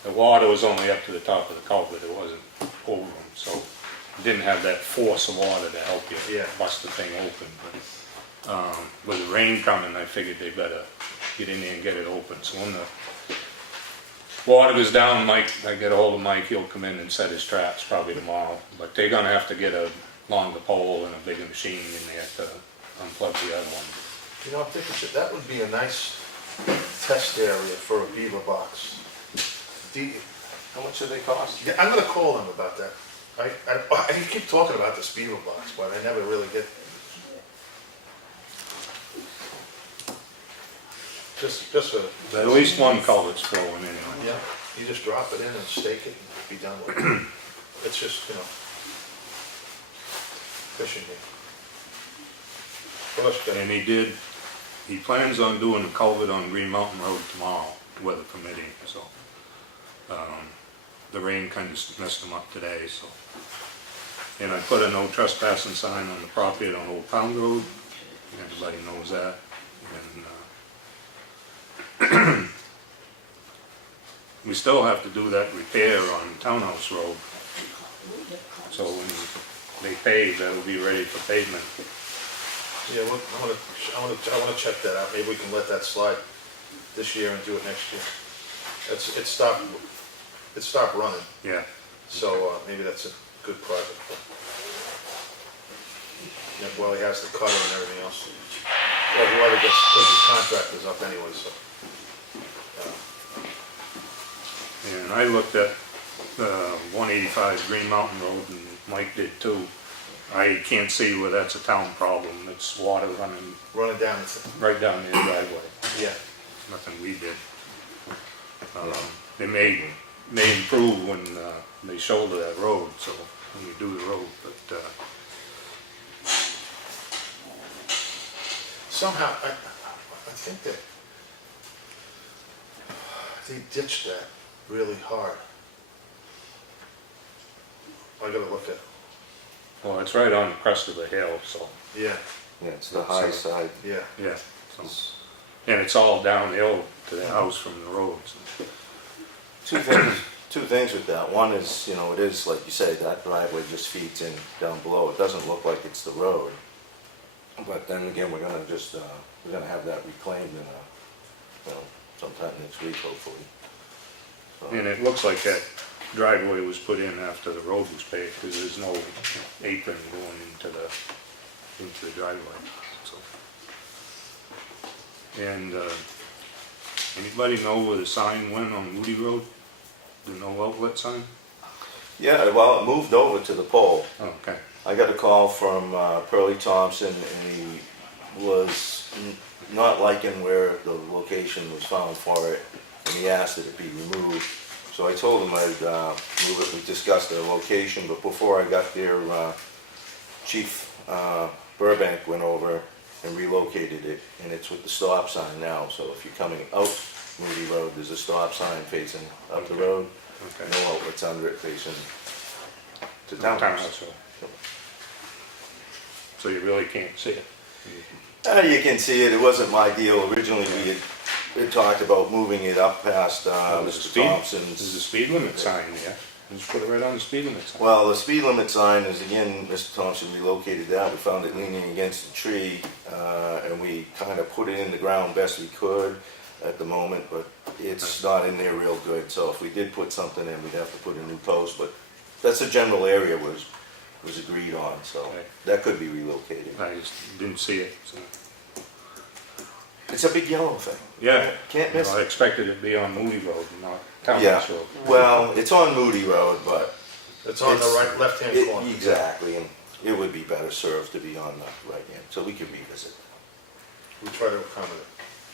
the water was only up to the top of the culvert, it wasn't over them, so it didn't have that force of water to help you Yeah. bust the thing open. But with the rain coming, I figured they better get in there and get it open. So when the water goes down, Mike, I get a hold of Mike, he'll come in and set his traps probably tomorrow. But they're gonna have to get a longer pole and a bigger machine in there to unplug the other one. You know, I'm thinking that would be a nice test area for a beaver box. How much do they cost? I'm gonna call them about that. I keep talking about this beaver box, but I never really get. just for, At least one culvert's flowing anyway. yeah, you just drop it in and stake it and be done with it. It's just, you know, fishing game. What else you got? And he plans on doing the culvert on Green Mountain Road tomorrow, weather permitting, so. The rain kind of messed him up today, so. And I put a no trespassing sign on the property on Old Pound Road, everybody knows that. And, we still have to do that repair on Townhouse Road. So when they pave, that'll be ready for pavement. Yeah, well, I wanna check that out. Maybe we can let that slide this year and do it next year. It stopped running, Yeah, so maybe that's a good project. Yeah, well, he has the cutter and everything else. Well, whoever gets, because the contract is up anyway, so. and I looked at 185 Green Mountain Road, and Mike did too. I can't see where that's a town problem. It's water running Run it down, right down their driveway. yeah. Nothing we did. They may improve when they shoulder that road, so when we do the road, but Somehow, I think that they ditched that really hard. I gotta look at it. well, it's right on the crest of the hill, so Yeah, Yeah, it's the high side. yeah. yeah. So, and it's all downhill to the house from the road. So. Two things with that. One is, you know, it is, like you say, that driveway just feeds in down below. It doesn't look like it's the road. But then again, we're gonna have that reclaimed in sometime next week, hopefully. So, And it looks like that driveway was put in after the road was paved, because there's no apron going into the driveway, so. And, anybody know where the sign went on Moody Road? The no outlet sign? yeah, well, it moved over to the pole. Oh, okay. I got a call from Pearlie Thompson, and he was not liking where the location was found for it, and he asked that it be removed. So I told him I'd move it. We discussed the location, but before I got there, Chief Burbank went over and relocated it, and it's with the stop sign now. So if you're coming out Moody Road, there's a stop sign facing up the road. Okay. No outlets under it facing to Townhouse Townhouse. Road. So you really can't see it? You can see it. It wasn't my deal. Originally, we had talked about moving it up past Mr. There's a Thompson's. speed limit sign there. Just put it right on the speed limit sign. Well, the speed limit sign is, again, Mr. Thompson relocated that. We found it leaning against the tree, and we kind of put it in the ground best we could at the moment, but it's not in there real good. So if we did put something in, we'd have to put a new post, but that's a general area was agreed on, so Okay. that could be relocated. I just didn't see it, so. It's a big yellow thing. Yeah. Can't miss I it. expected it to be on Moody Road, not Yeah, Townhouse Road. well, it's on Moody Road, but It's on the right, left-hand corner. exactly, and it would be better served to be on the right hand, so we can revisit. We try to accommodate.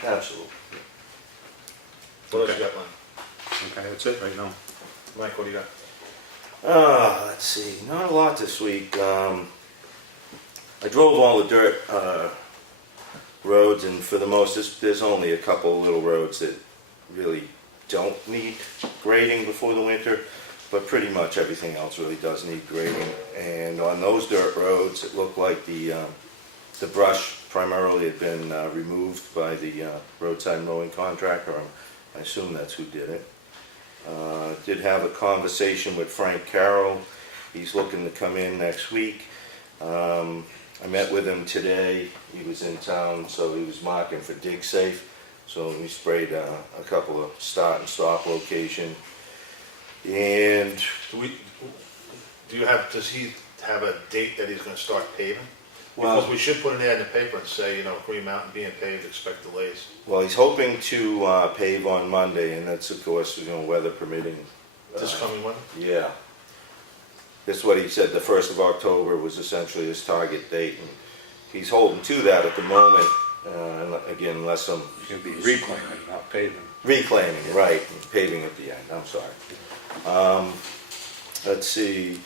Absolutely. What else Okay. you got, Mike? Okay, that's it right now. Mike, what do you got? Let's see, not a lot this week. I drove all the dirt roads, and for the most, there's only a couple little roads that really don't need grading before the winter, but pretty much everything else really does need grading. And on those dirt roads, it looked like the brush primarily had been removed by the roadside mowing contractor. I assume that's who did it. Did have a conversation with Frank Carroll. He's looking to come in next week. I met with him today. He was in town, so he was marking for dig safe. So we sprayed a couple of start and stop location. And Does he have a date that he's gonna start paving? Well- Because we should put an ad in the paper and say, Green Mountain being paved, expect delays. well, he's hoping to pave on Monday, and that's of course, weather permitting. This coming one? Yeah. That's what he said, the 1st of October was essentially his target date, and he's holding to that at the moment. Again, unless I'm It'd be reclaiming, not paving. reclaiming, right, paving at the end, I'm sorry. Let's see,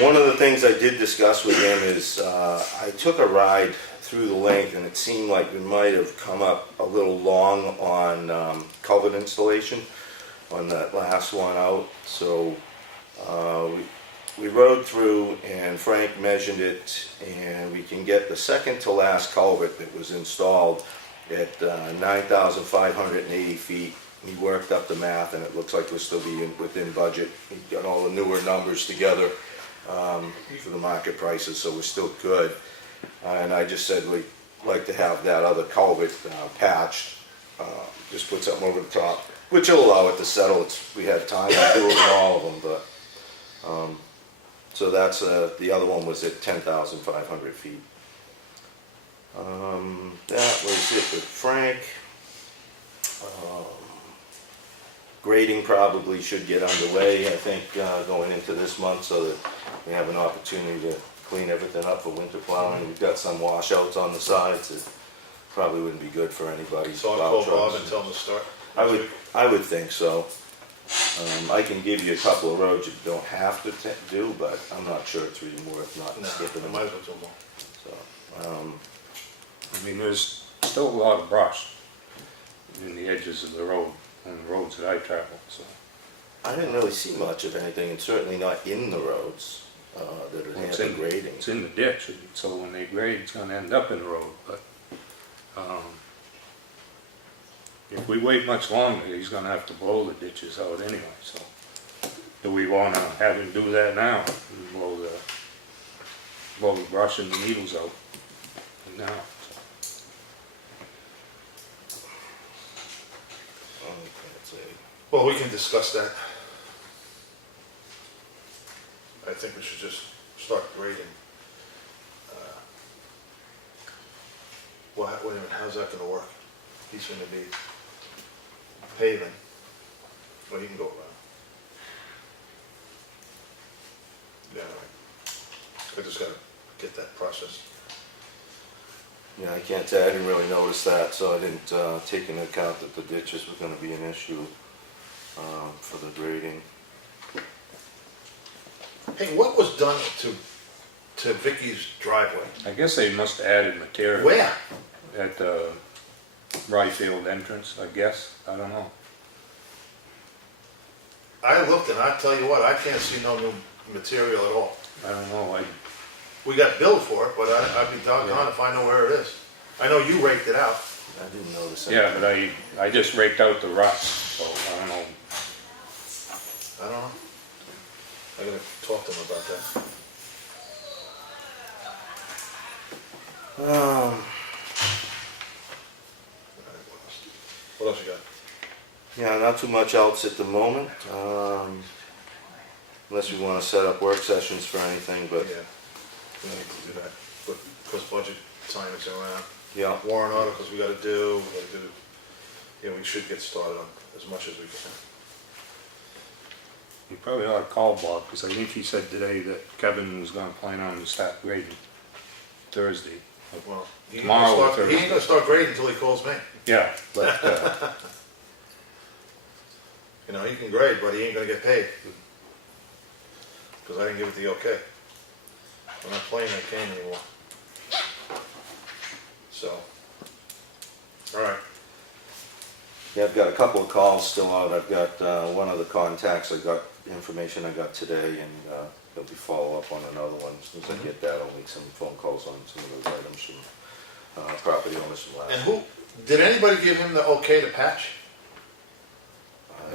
one of the things I did discuss with him is, I took a ride through the length and it seemed like we might have come up a little long on culvert installation on that last one out. So we rode through and Frank measured it and we can get the second to last culvert that was installed at 9,580 feet. He worked up the math and it looks like we'll still be within budget. He got all the newer numbers together for the market prices, so we're still good. And I just said we'd like to have that other culvert patched, just put something over the top, which will allow it to settle. We had time to do it with all of them, but so that's the other one was at 10,500 feet. That was it with Frank. Grading probably should get underway, I think, going into this month so that we have an opportunity to clean everything up for winter plowing. We've got some washouts on the sides that probably wouldn't be good for anybody. So I'll call Bob and tell him to start. I would think so. I can give you a couple of roads you don't have to do, but I'm not sure it's really worth not skipping them. Might as well do more. So, I mean, there's still a lot of brush in the edges of the road, on the roads that I travel, so. I didn't really see much of anything, and certainly not in the roads that are It's handling grading. It's in the ditch, so when they grade, it's gonna end up in the road, but, if we wait much longer, he's gonna have to blow the ditches out anyway, so. Do we wanna have him do that now, and blow the brush and the needles out now? Well, we can discuss that. I think we should just start grading. Well, wait a minute, how's that gonna work? He's gonna be paving. Well, he can go around. Yeah, all right. I just gotta get that process. Yeah, I can't tell, I didn't really notice that, so I didn't take into account that the ditches were gonna be an issue for the grading. Hey, what was done to Vicky's driveway? I guess they must have added material. Where? At the Ryfield entrance, I guess, I don't know. I looked and I tell you what, I can't see no new material at all. I don't know, We got billed for it, but I'd be doggone if I know where it is. I know you raked it out. I didn't notice yeah, anything. but I just raked out the ruts, so I don't know. I don't know. I gotta talk to him about that. What else you got? Yeah, not too much else at the moment, unless we wanna set up work sessions for anything, but Yeah, we need to do that. But, because budget time is around. yeah. Warrant articles we gotta do, yeah, we should get started on as much as we can. You probably ought to call Bob, because I think he said today that Kevin was gonna plan on to start grading Thursday. Well, he ain't Tomorrow gonna or start, he ain't gonna start grading until he calls me. Yeah, but, You know, he can grade, but he ain't gonna get paid. Because I didn't give it the okay. I'm not playing that game anymore. So, all right. Yeah, I've got a couple of calls still out. I've got one of the contacts, I got information I got today, and there'll be follow-up on another one. As soon as I get that, I'll make some phone calls on some of those items from property owners from last. And who, did anybody give him the okay to patch?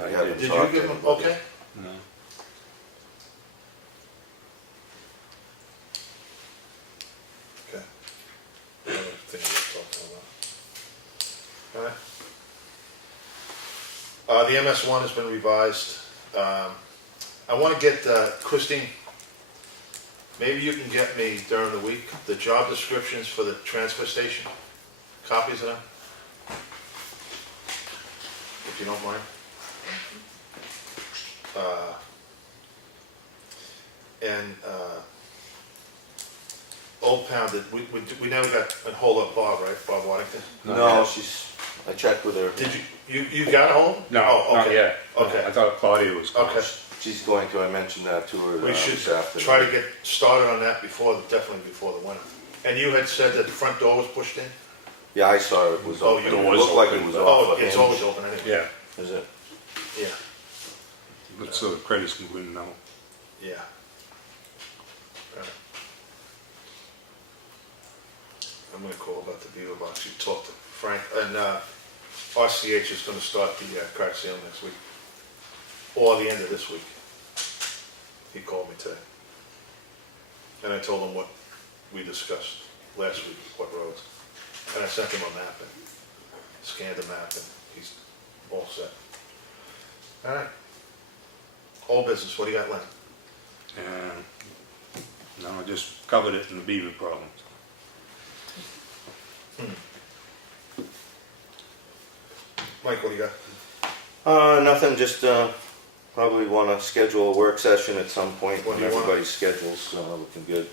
I haven't Did you talked to give him anybody. okay? no. Okay. Another thing we'll talk about. All right. The MS1 has been revised. I want to get Christine, maybe you can get me during the week the job descriptions for the transfer station, copies of them, if you don't mind. Old Pound, we never got a hold of Bob, right, Bob Waddington? No, I checked with her. Did you got a hold? No, Oh, not okay. yet. Okay. I thought Claudia was Okay. close. She's going to, I mentioned that to her We this should afternoon. try to get started on that definitely before the winter. And you had said that the front door was pushed in? Yeah, I saw it was Oh, open. you- It looked like it was off. Oh, a it's hinge. always open anyway. Yeah, Is it? Yeah, but so the credits can go in now. yeah. Right. I'm gonna call about the beaver box. You talked to Frank, and RCH is gonna start the crack seal next week, or the end of this week. He called me today. And I told him what we discussed last week, what roads. And I sent him a map and scanned the map and he's all set. All right. Whole business, what do you got, Len? And, no, I just covered it in the beaver problems. Mike, what do you got? Nothing, just, probably wanna schedule a work session at some point When when do you want? everybody's schedule's, looking good.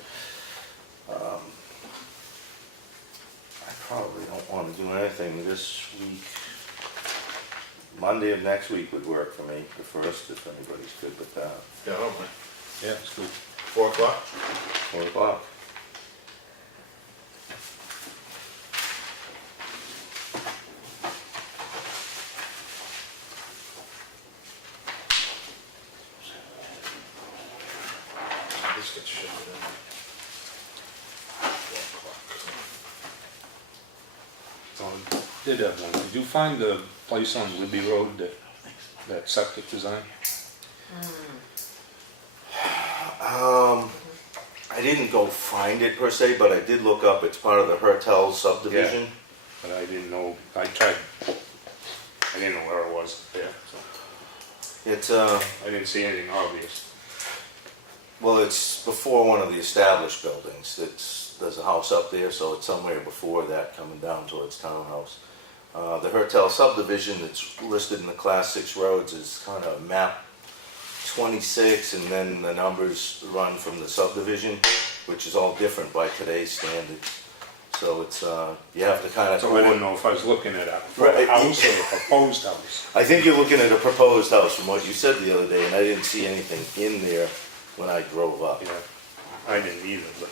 I probably don't wanna do anything this week. Monday of next week would work for me, the first, if anybody's good with that. Yeah, I don't mind. Yeah, it's good. 4 o'clock? 4 o'clock. This gets shifted in. 4 o'clock. Did have one. Did you find the place on Libby Road that septic design? I didn't go find it per se, but I did look up, it's part of the Hertel subdivision. But I didn't know, I didn't know where it was there, so It's, I didn't see anything obvious. well, it's before one of the established buildings. There's a house up there, so it's somewhere before that coming down towards Townhouse. The Hertel subdivision that's listed in the Class 6 roads is kind of map 26, and then the numbers run from the subdivision, which is all different by today's standards. So it's, you have to kind of... So I didn't know if I was looking at a Right. house or a proposed house. I think you're looking at a proposed house from what you said the other day, and I didn't see anything in there when I drove up. Yeah, I didn't either, but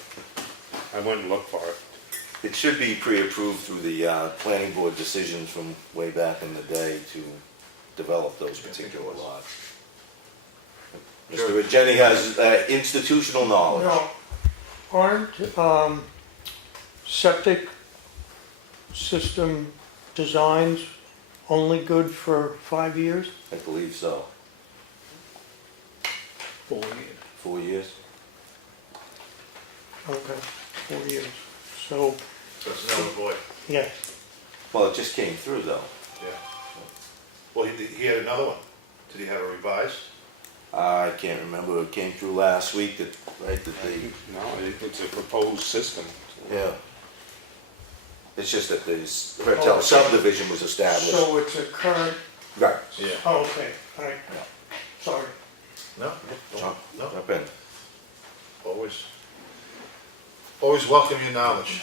I went and looked for it. It should be pre-approved through the planning board decisions from way back in the day to develop those particular lots. Mr. Jenny has institutional knowledge. Now, aren't septic system designs only good for 5 years? I believe so. 4 years. 4 years? Okay, 4 years. So, So it's never void. yes. Well, it just came through though. Yeah. Well, he had another one. Did he have a revised? I can't remember, it came through last week that, right, that they, No, it's a proposed system. yeah. It's just that the Hertel subdivision was established. So it's a current, Right. Yeah. oh, okay, all right. Sorry. No? Jump No? jump in. Always welcome your knowledge.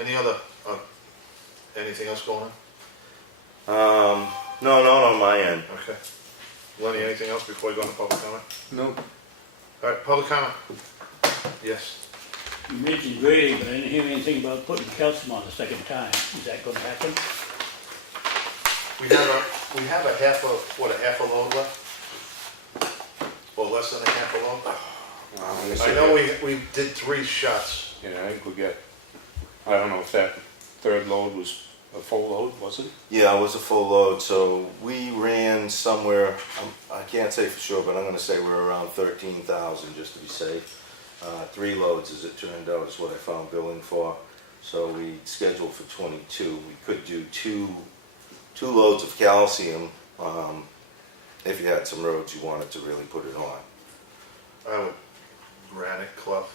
Any other, anything else going on? No, not on my end. Okay. Lenny, anything else before we go into public comment? No. All right, public comment? Yes. You mentioned grading, but I didn't hear anything about putting calcium on the second time. Is that gonna happen? We have a half a load left? Or less than a half a load? I know we did 3 shots. Yeah, I think we got, I don't know if that third load was a full load, was it? Yeah, it was a full load, so we ran somewhere, I can't say for sure, but I'm gonna say we're around 13,000 just to be safe. 3 loads, as it turned out, is what I found billing for. So we scheduled for 22. We could do two loads of calcium, if you had some roads you wanted to really put it on. I would granite clough.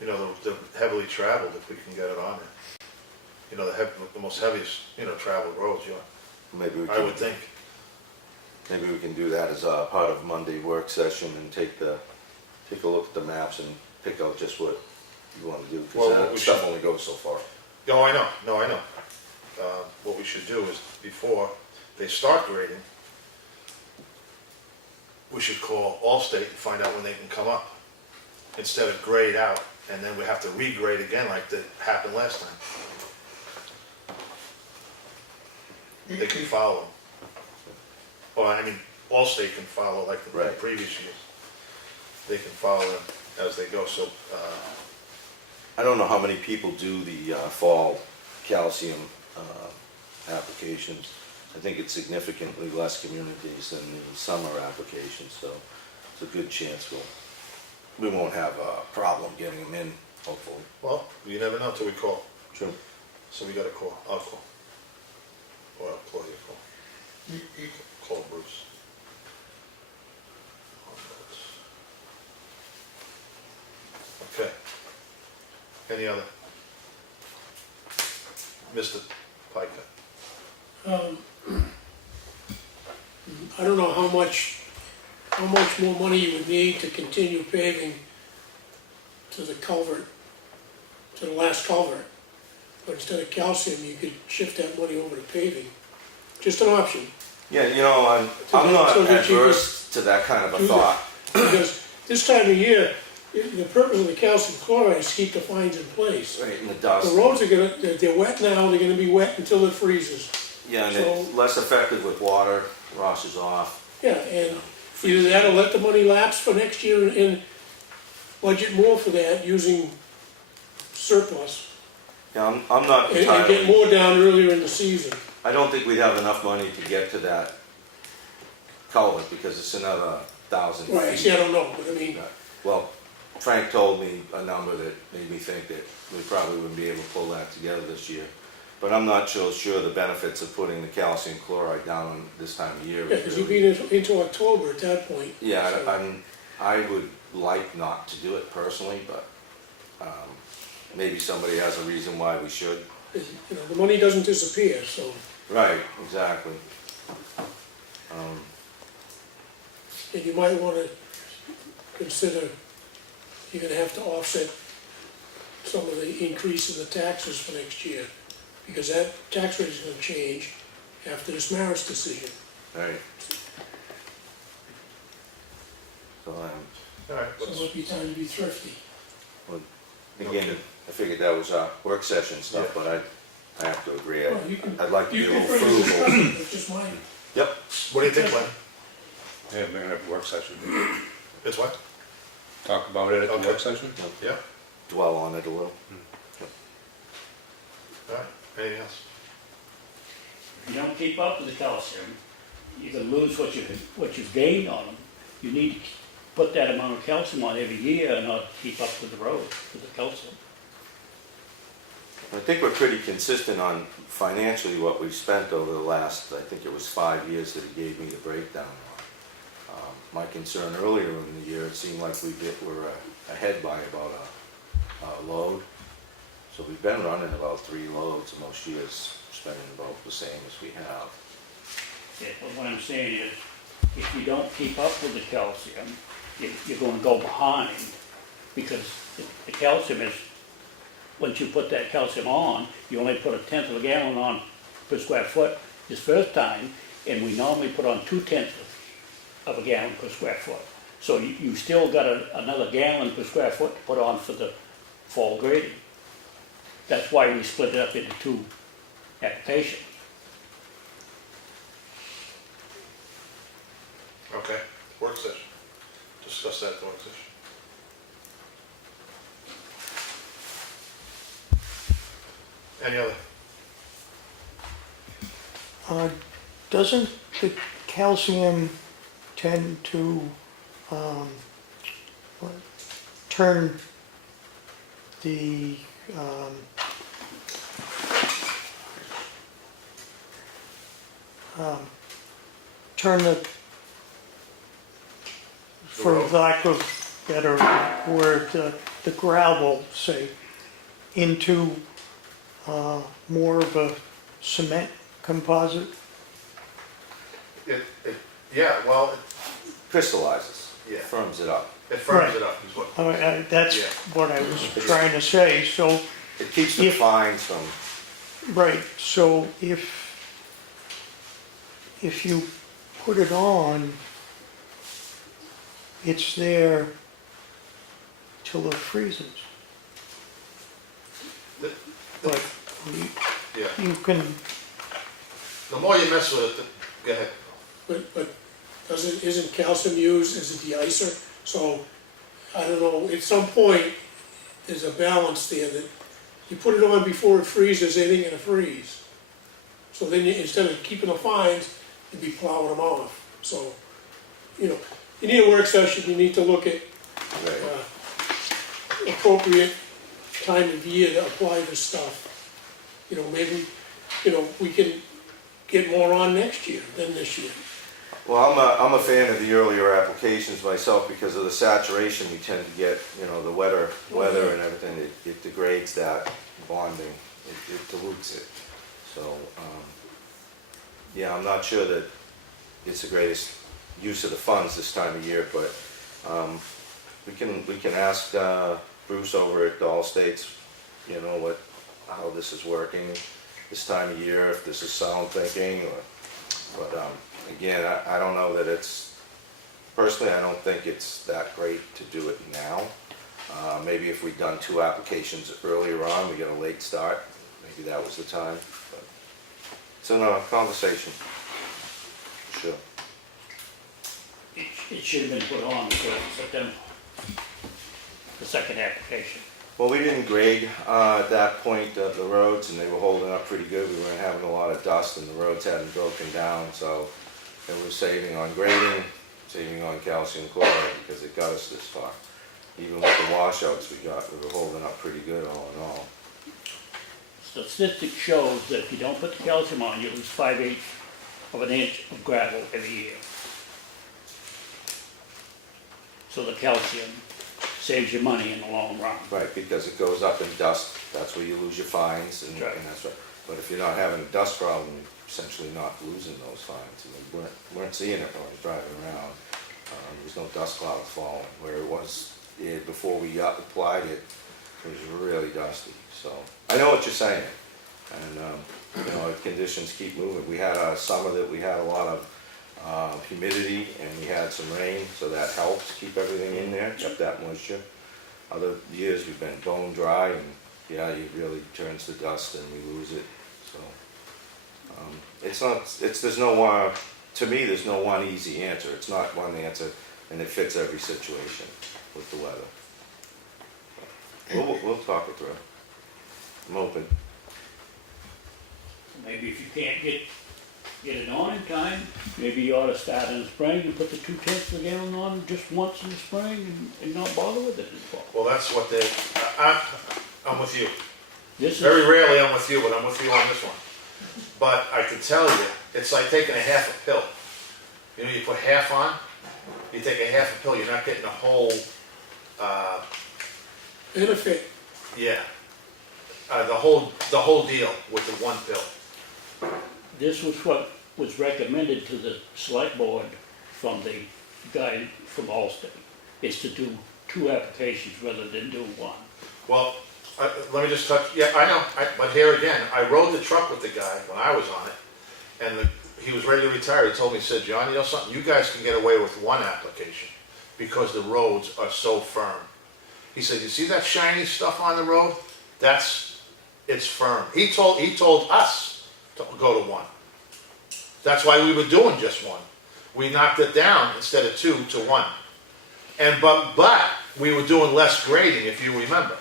You know, the heavily traveled, if we can get it on there. You know, the most heaviest, traveled roads, Maybe we I would could, think. maybe we can do that as a part of Monday work session and take a look at the maps and pick out just what you wanna do, Well, cause what that we stuff should- only goes so far. No, I know, no, I know. What we should do is, before they start grading, we should call Allstate and find out when they can come up, instead of grade out, and then we have to regrade again like that happened last time. They can follow. Well, I mean, Allstate can follow like the Right. previous years. They can follow them as they go, so, I don't know how many people do the fall calcium applications. I think it's significantly less communities than the summer applications, so it's a good chance we won't have a problem getting them in, hopefully. well, you never know till we call. True. So we gotta call, I'll call. Or I'll Claudia call. Call Bruce. Okay. Any other? Mr. Piker? I don't know how much more money you would need to continue paving to the culvert, to the last culvert. But instead of calcium, you could shift that money over to paving. Just an option. Yeah, you know, I'm not So that you adverse to that kind of a do that. thought. Because this time of year, the purpose of the calcium chloride is to keep the fines in place. Right, in the The dust. roads are they're wet now, they're gonna be wet until it freezes. Yeah, and it's less effective with water, washes off. Yeah, and either that or let the money lapse for next year and budget more for that using surplus. Yeah, I'm not And get entirely, more down earlier in the season. I don't think we'd have enough money to get to that culvert because it's another 1,000 feet. Right, see, I don't know, but I mean, Well, Frank told me a number that made me think that we probably wouldn't be able to pull that together this year. But I'm not sure the benefits of putting the calcium chloride down this time of year. yeah, because you'll be into October at that point. Yeah, So, I would like not to do it personally, but maybe somebody has a reason why we should. you know, the money doesn't disappear, so, Right, exactly. and you might wanna consider, you're gonna have to offset some of the increase in the taxes for next year, because that tax rate is gonna change after this Maris decision. Right. So, All right, So it might be time to be thrifty. again, I figured that was work session stuff, but I have to agree. Well, you can- I'd like to be You a can little bring a frugal. discussion, it's just mine. Yep. what do you think, Len? Yeah, we're gonna have a work session. It's what? Talk about it at the Okay. work session? Yeah, Dwell on it a little. all right, anything else? If you don't keep up with the calcium, you're gonna lose what you've gained on them. You need to put that amount of calcium on every year in order to keep up with the road, with the calcium. I think we're pretty consistent on financially what we've spent over the last, I think it was 5 years that he gave me the breakdown on. My concern earlier in the year, it seemed like we're ahead by about a load. So we've been running about 3 loads, and most years spending about the same as we have. Yeah, but what I'm saying is, if you don't keep up with the calcium, you're gonna go behind, because the calcium is, once you put that calcium on, you only put 1/10 of a gallon on per square foot this first time, and we normally put on 2/10 of a gallon per square foot. So you still got another gallon per square foot to put on for the fall grading. That's why we split it up into 2 applications. Okay, work session. Discuss that at the work session. Any other? Doesn't the calcium tend to, turn the, turn the, for road? lack of better word, the gravel, say, into more of a cement composite? It Yeah, well, Crystallizes, Yeah. firms it up. it firms Right. it up, is what. That's Yeah. what I was trying to say, so, It keeps the If- fines from, right, so if you put it on, it's there till it freezes. The- But you, Yeah, you can, the more you mess with it, go ahead. but isn't calcium used as a de-icer? So, I don't know, at some point, there's a balance there that you put it on before it freezes, it ain't gonna freeze. So then you, instead of keeping the fines, you'd be plowing them off. So, you need a work session, you need to look at appropriate time of year to apply this stuff. Maybe, we can get more on next year than this year. well, I'm a fan of the earlier applications myself because of the saturation we tend to get, the wetter weather and everything, it degrades that bonding, it dilutes it. So, yeah, I'm not sure that it's the greatest use of the funds this time of year, but we can ask Bruce over at All States, how this is working this time of year, if this is sound thinking, but again, I don't know that personally, I don't think it's that great to do it now. Maybe if we'd done 2 applications earlier on, we get a late start, maybe that was the time, but it's a conversation, sure. It should have been put on for September, the second application. Well, we didn't grade at that point the roads, and they were holding up pretty good. We weren't having a lot of dust, and the roads hadn't broken down, so it was saving on grading, saving on calcium chloride, because it got us this far. Even with the washouts we were holding up pretty good all in all. Statistics shows that if you don't put the calcium on, you lose 5/8 of an inch of gravel every year. So the calcium saves you money in the long run. Right, because it goes up in dust, that's where you lose your fines, and Right. that's right. But if you're not having a dust problem, you're essentially not losing those fines. We weren't seeing it when I was driving around. There was no dust cloud falling, where it was before we applied it, it was really dusty. So, I know what you're saying, and, if conditions keep moving. We had a summer that we had a lot of humidity, and we had some rain, so that helps keep everything in there, kept that moisture. Other years we've been bone dry, and yeah, it really turns to dust and we lose it. So there's no one, to me, there's no one easy answer. It's not one answer, and it fits every situation with the weather. We'll talk it through. I'm open. Maybe if you can't get it on in time, maybe you ought to start in the spring and put the 2/10 of a gallon on just once in the spring and not bother with it in the fall. Well, that's what I'm with you. This is, Very rarely I'm with you, but I'm with you on this one. But I can tell you, it's like taking a half a pill. You put half on, you take a half a pill, you're not getting the whole, Benefit, yeah, the whole deal with the one pill. this was what was recommended to the select board from the guy from Allstate, is to do 2 applications rather than do 1. Well, let me just touch, yeah, I know, but here again, I rode the truck with the guy when I was on it, and he was ready to retire. He told me, he said, John, you know something, you guys can get away with 1 application because the roads are so firm. He said, you see that shiny stuff on the road? It's firm. He told us to go to 1. That's why we were doing just 1. We knocked it down instead of 2 to 1. But we were doing less grading, if you remember.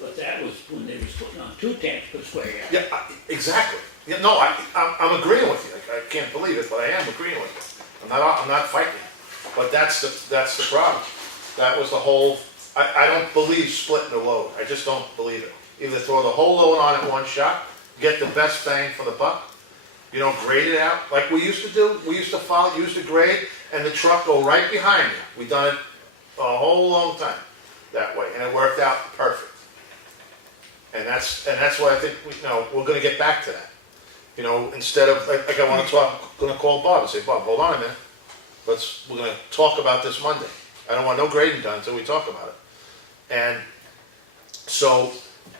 But that was when they was putting on 2 tanks per square yard. Yeah, exactly. Yeah, no, I'm agreeing with you. I can't believe it, but I am agreeing with you. I'm not fighting. But that's the problem. That was the whole. I don't believe splitting the load. I just don't believe it. Either throw the whole load on at one shot, get the best bang for the buck. Grade it out like we used to do. We used to use the grade, and the truck go right behind you. We done it a whole long time that way, and it worked out perfect. And that's why I think we're going to get back to that. You know, instead of, like I wanna gonna call Bob and say, Bob, hold on a minute. We're gonna talk about this Monday. I don't want no grading done until we talk about it. And so,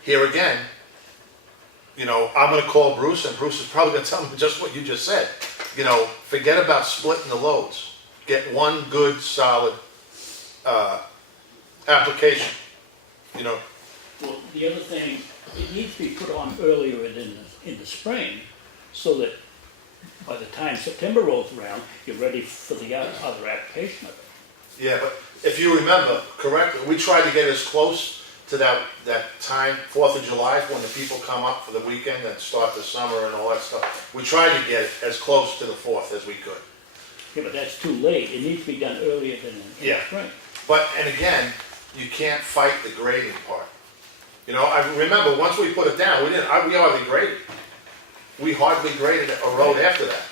here again, you know, I'm gonna call Bruce, and Bruce is probably gonna tell me just what you just said. You know, forget about splitting the loads. Get one good, solid, application, you know. Well, the other thing, it needs to be put on earlier in the spring, so that by the time September rolls around, you're ready for the other application of it. Yeah, but if you remember correctly, we tried to get as close to that time, 4th of July, when the people come up for the weekend and start the summer and all that stuff. We tried to get it as close to the 4th as we could. Yeah, but that's too late. It needs to be done earlier than in the Yeah. spring. But, and again, you can't fight the grading part. You know, I remember, once we put it down, we hardly graded. We hardly graded a road after that.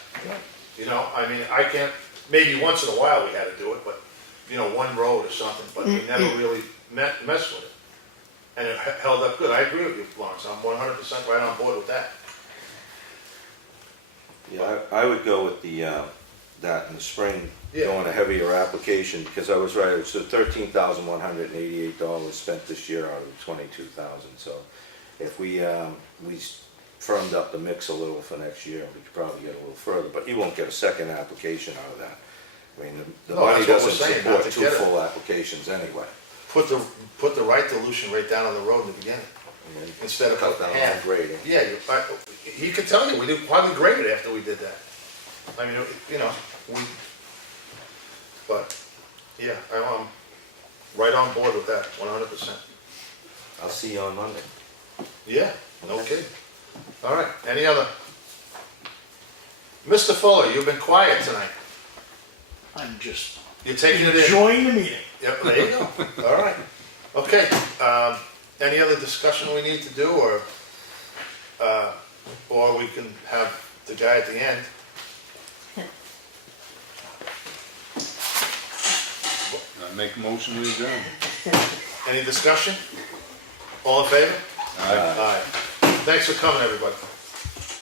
You know, I mean, I can't, maybe once in a while we had to do it, but, you know, one road or something, but we never really messed with it. And it held up good. I agree with you, Lawrence, I'm 100% right on board with that. Yeah, I would go with that in the spring, Yeah. going a heavier application, because I was right, it's $13,188 spent this year out of the 22,000, so if we firmed up the mix a little for next year, we could probably get a little further, but you won't get a second application out of that. I mean, the No, money that's what we're doesn't saying, not support to two get it. full applications anyway. Put the right dilution right down on the road in the beginning, And instead of cut down on half. grading. Yeah, he could tell you, we didn't hardly grade it after we did that. I mean, you know, but, yeah, I'm right on board with that, 100%. I'll see you on Monday. Yeah, no kidding. All right, any other? Mr. Fuller, you've been quiet tonight. I'm just You're taking it in. enjoying the meeting. Yep, there you go. All right. Okay, any other discussion we need to do, or we can have the guy at the end? I make a motion to adjourn. Any discussion? All in favor? Aye. Aye. Thanks for coming, everybody.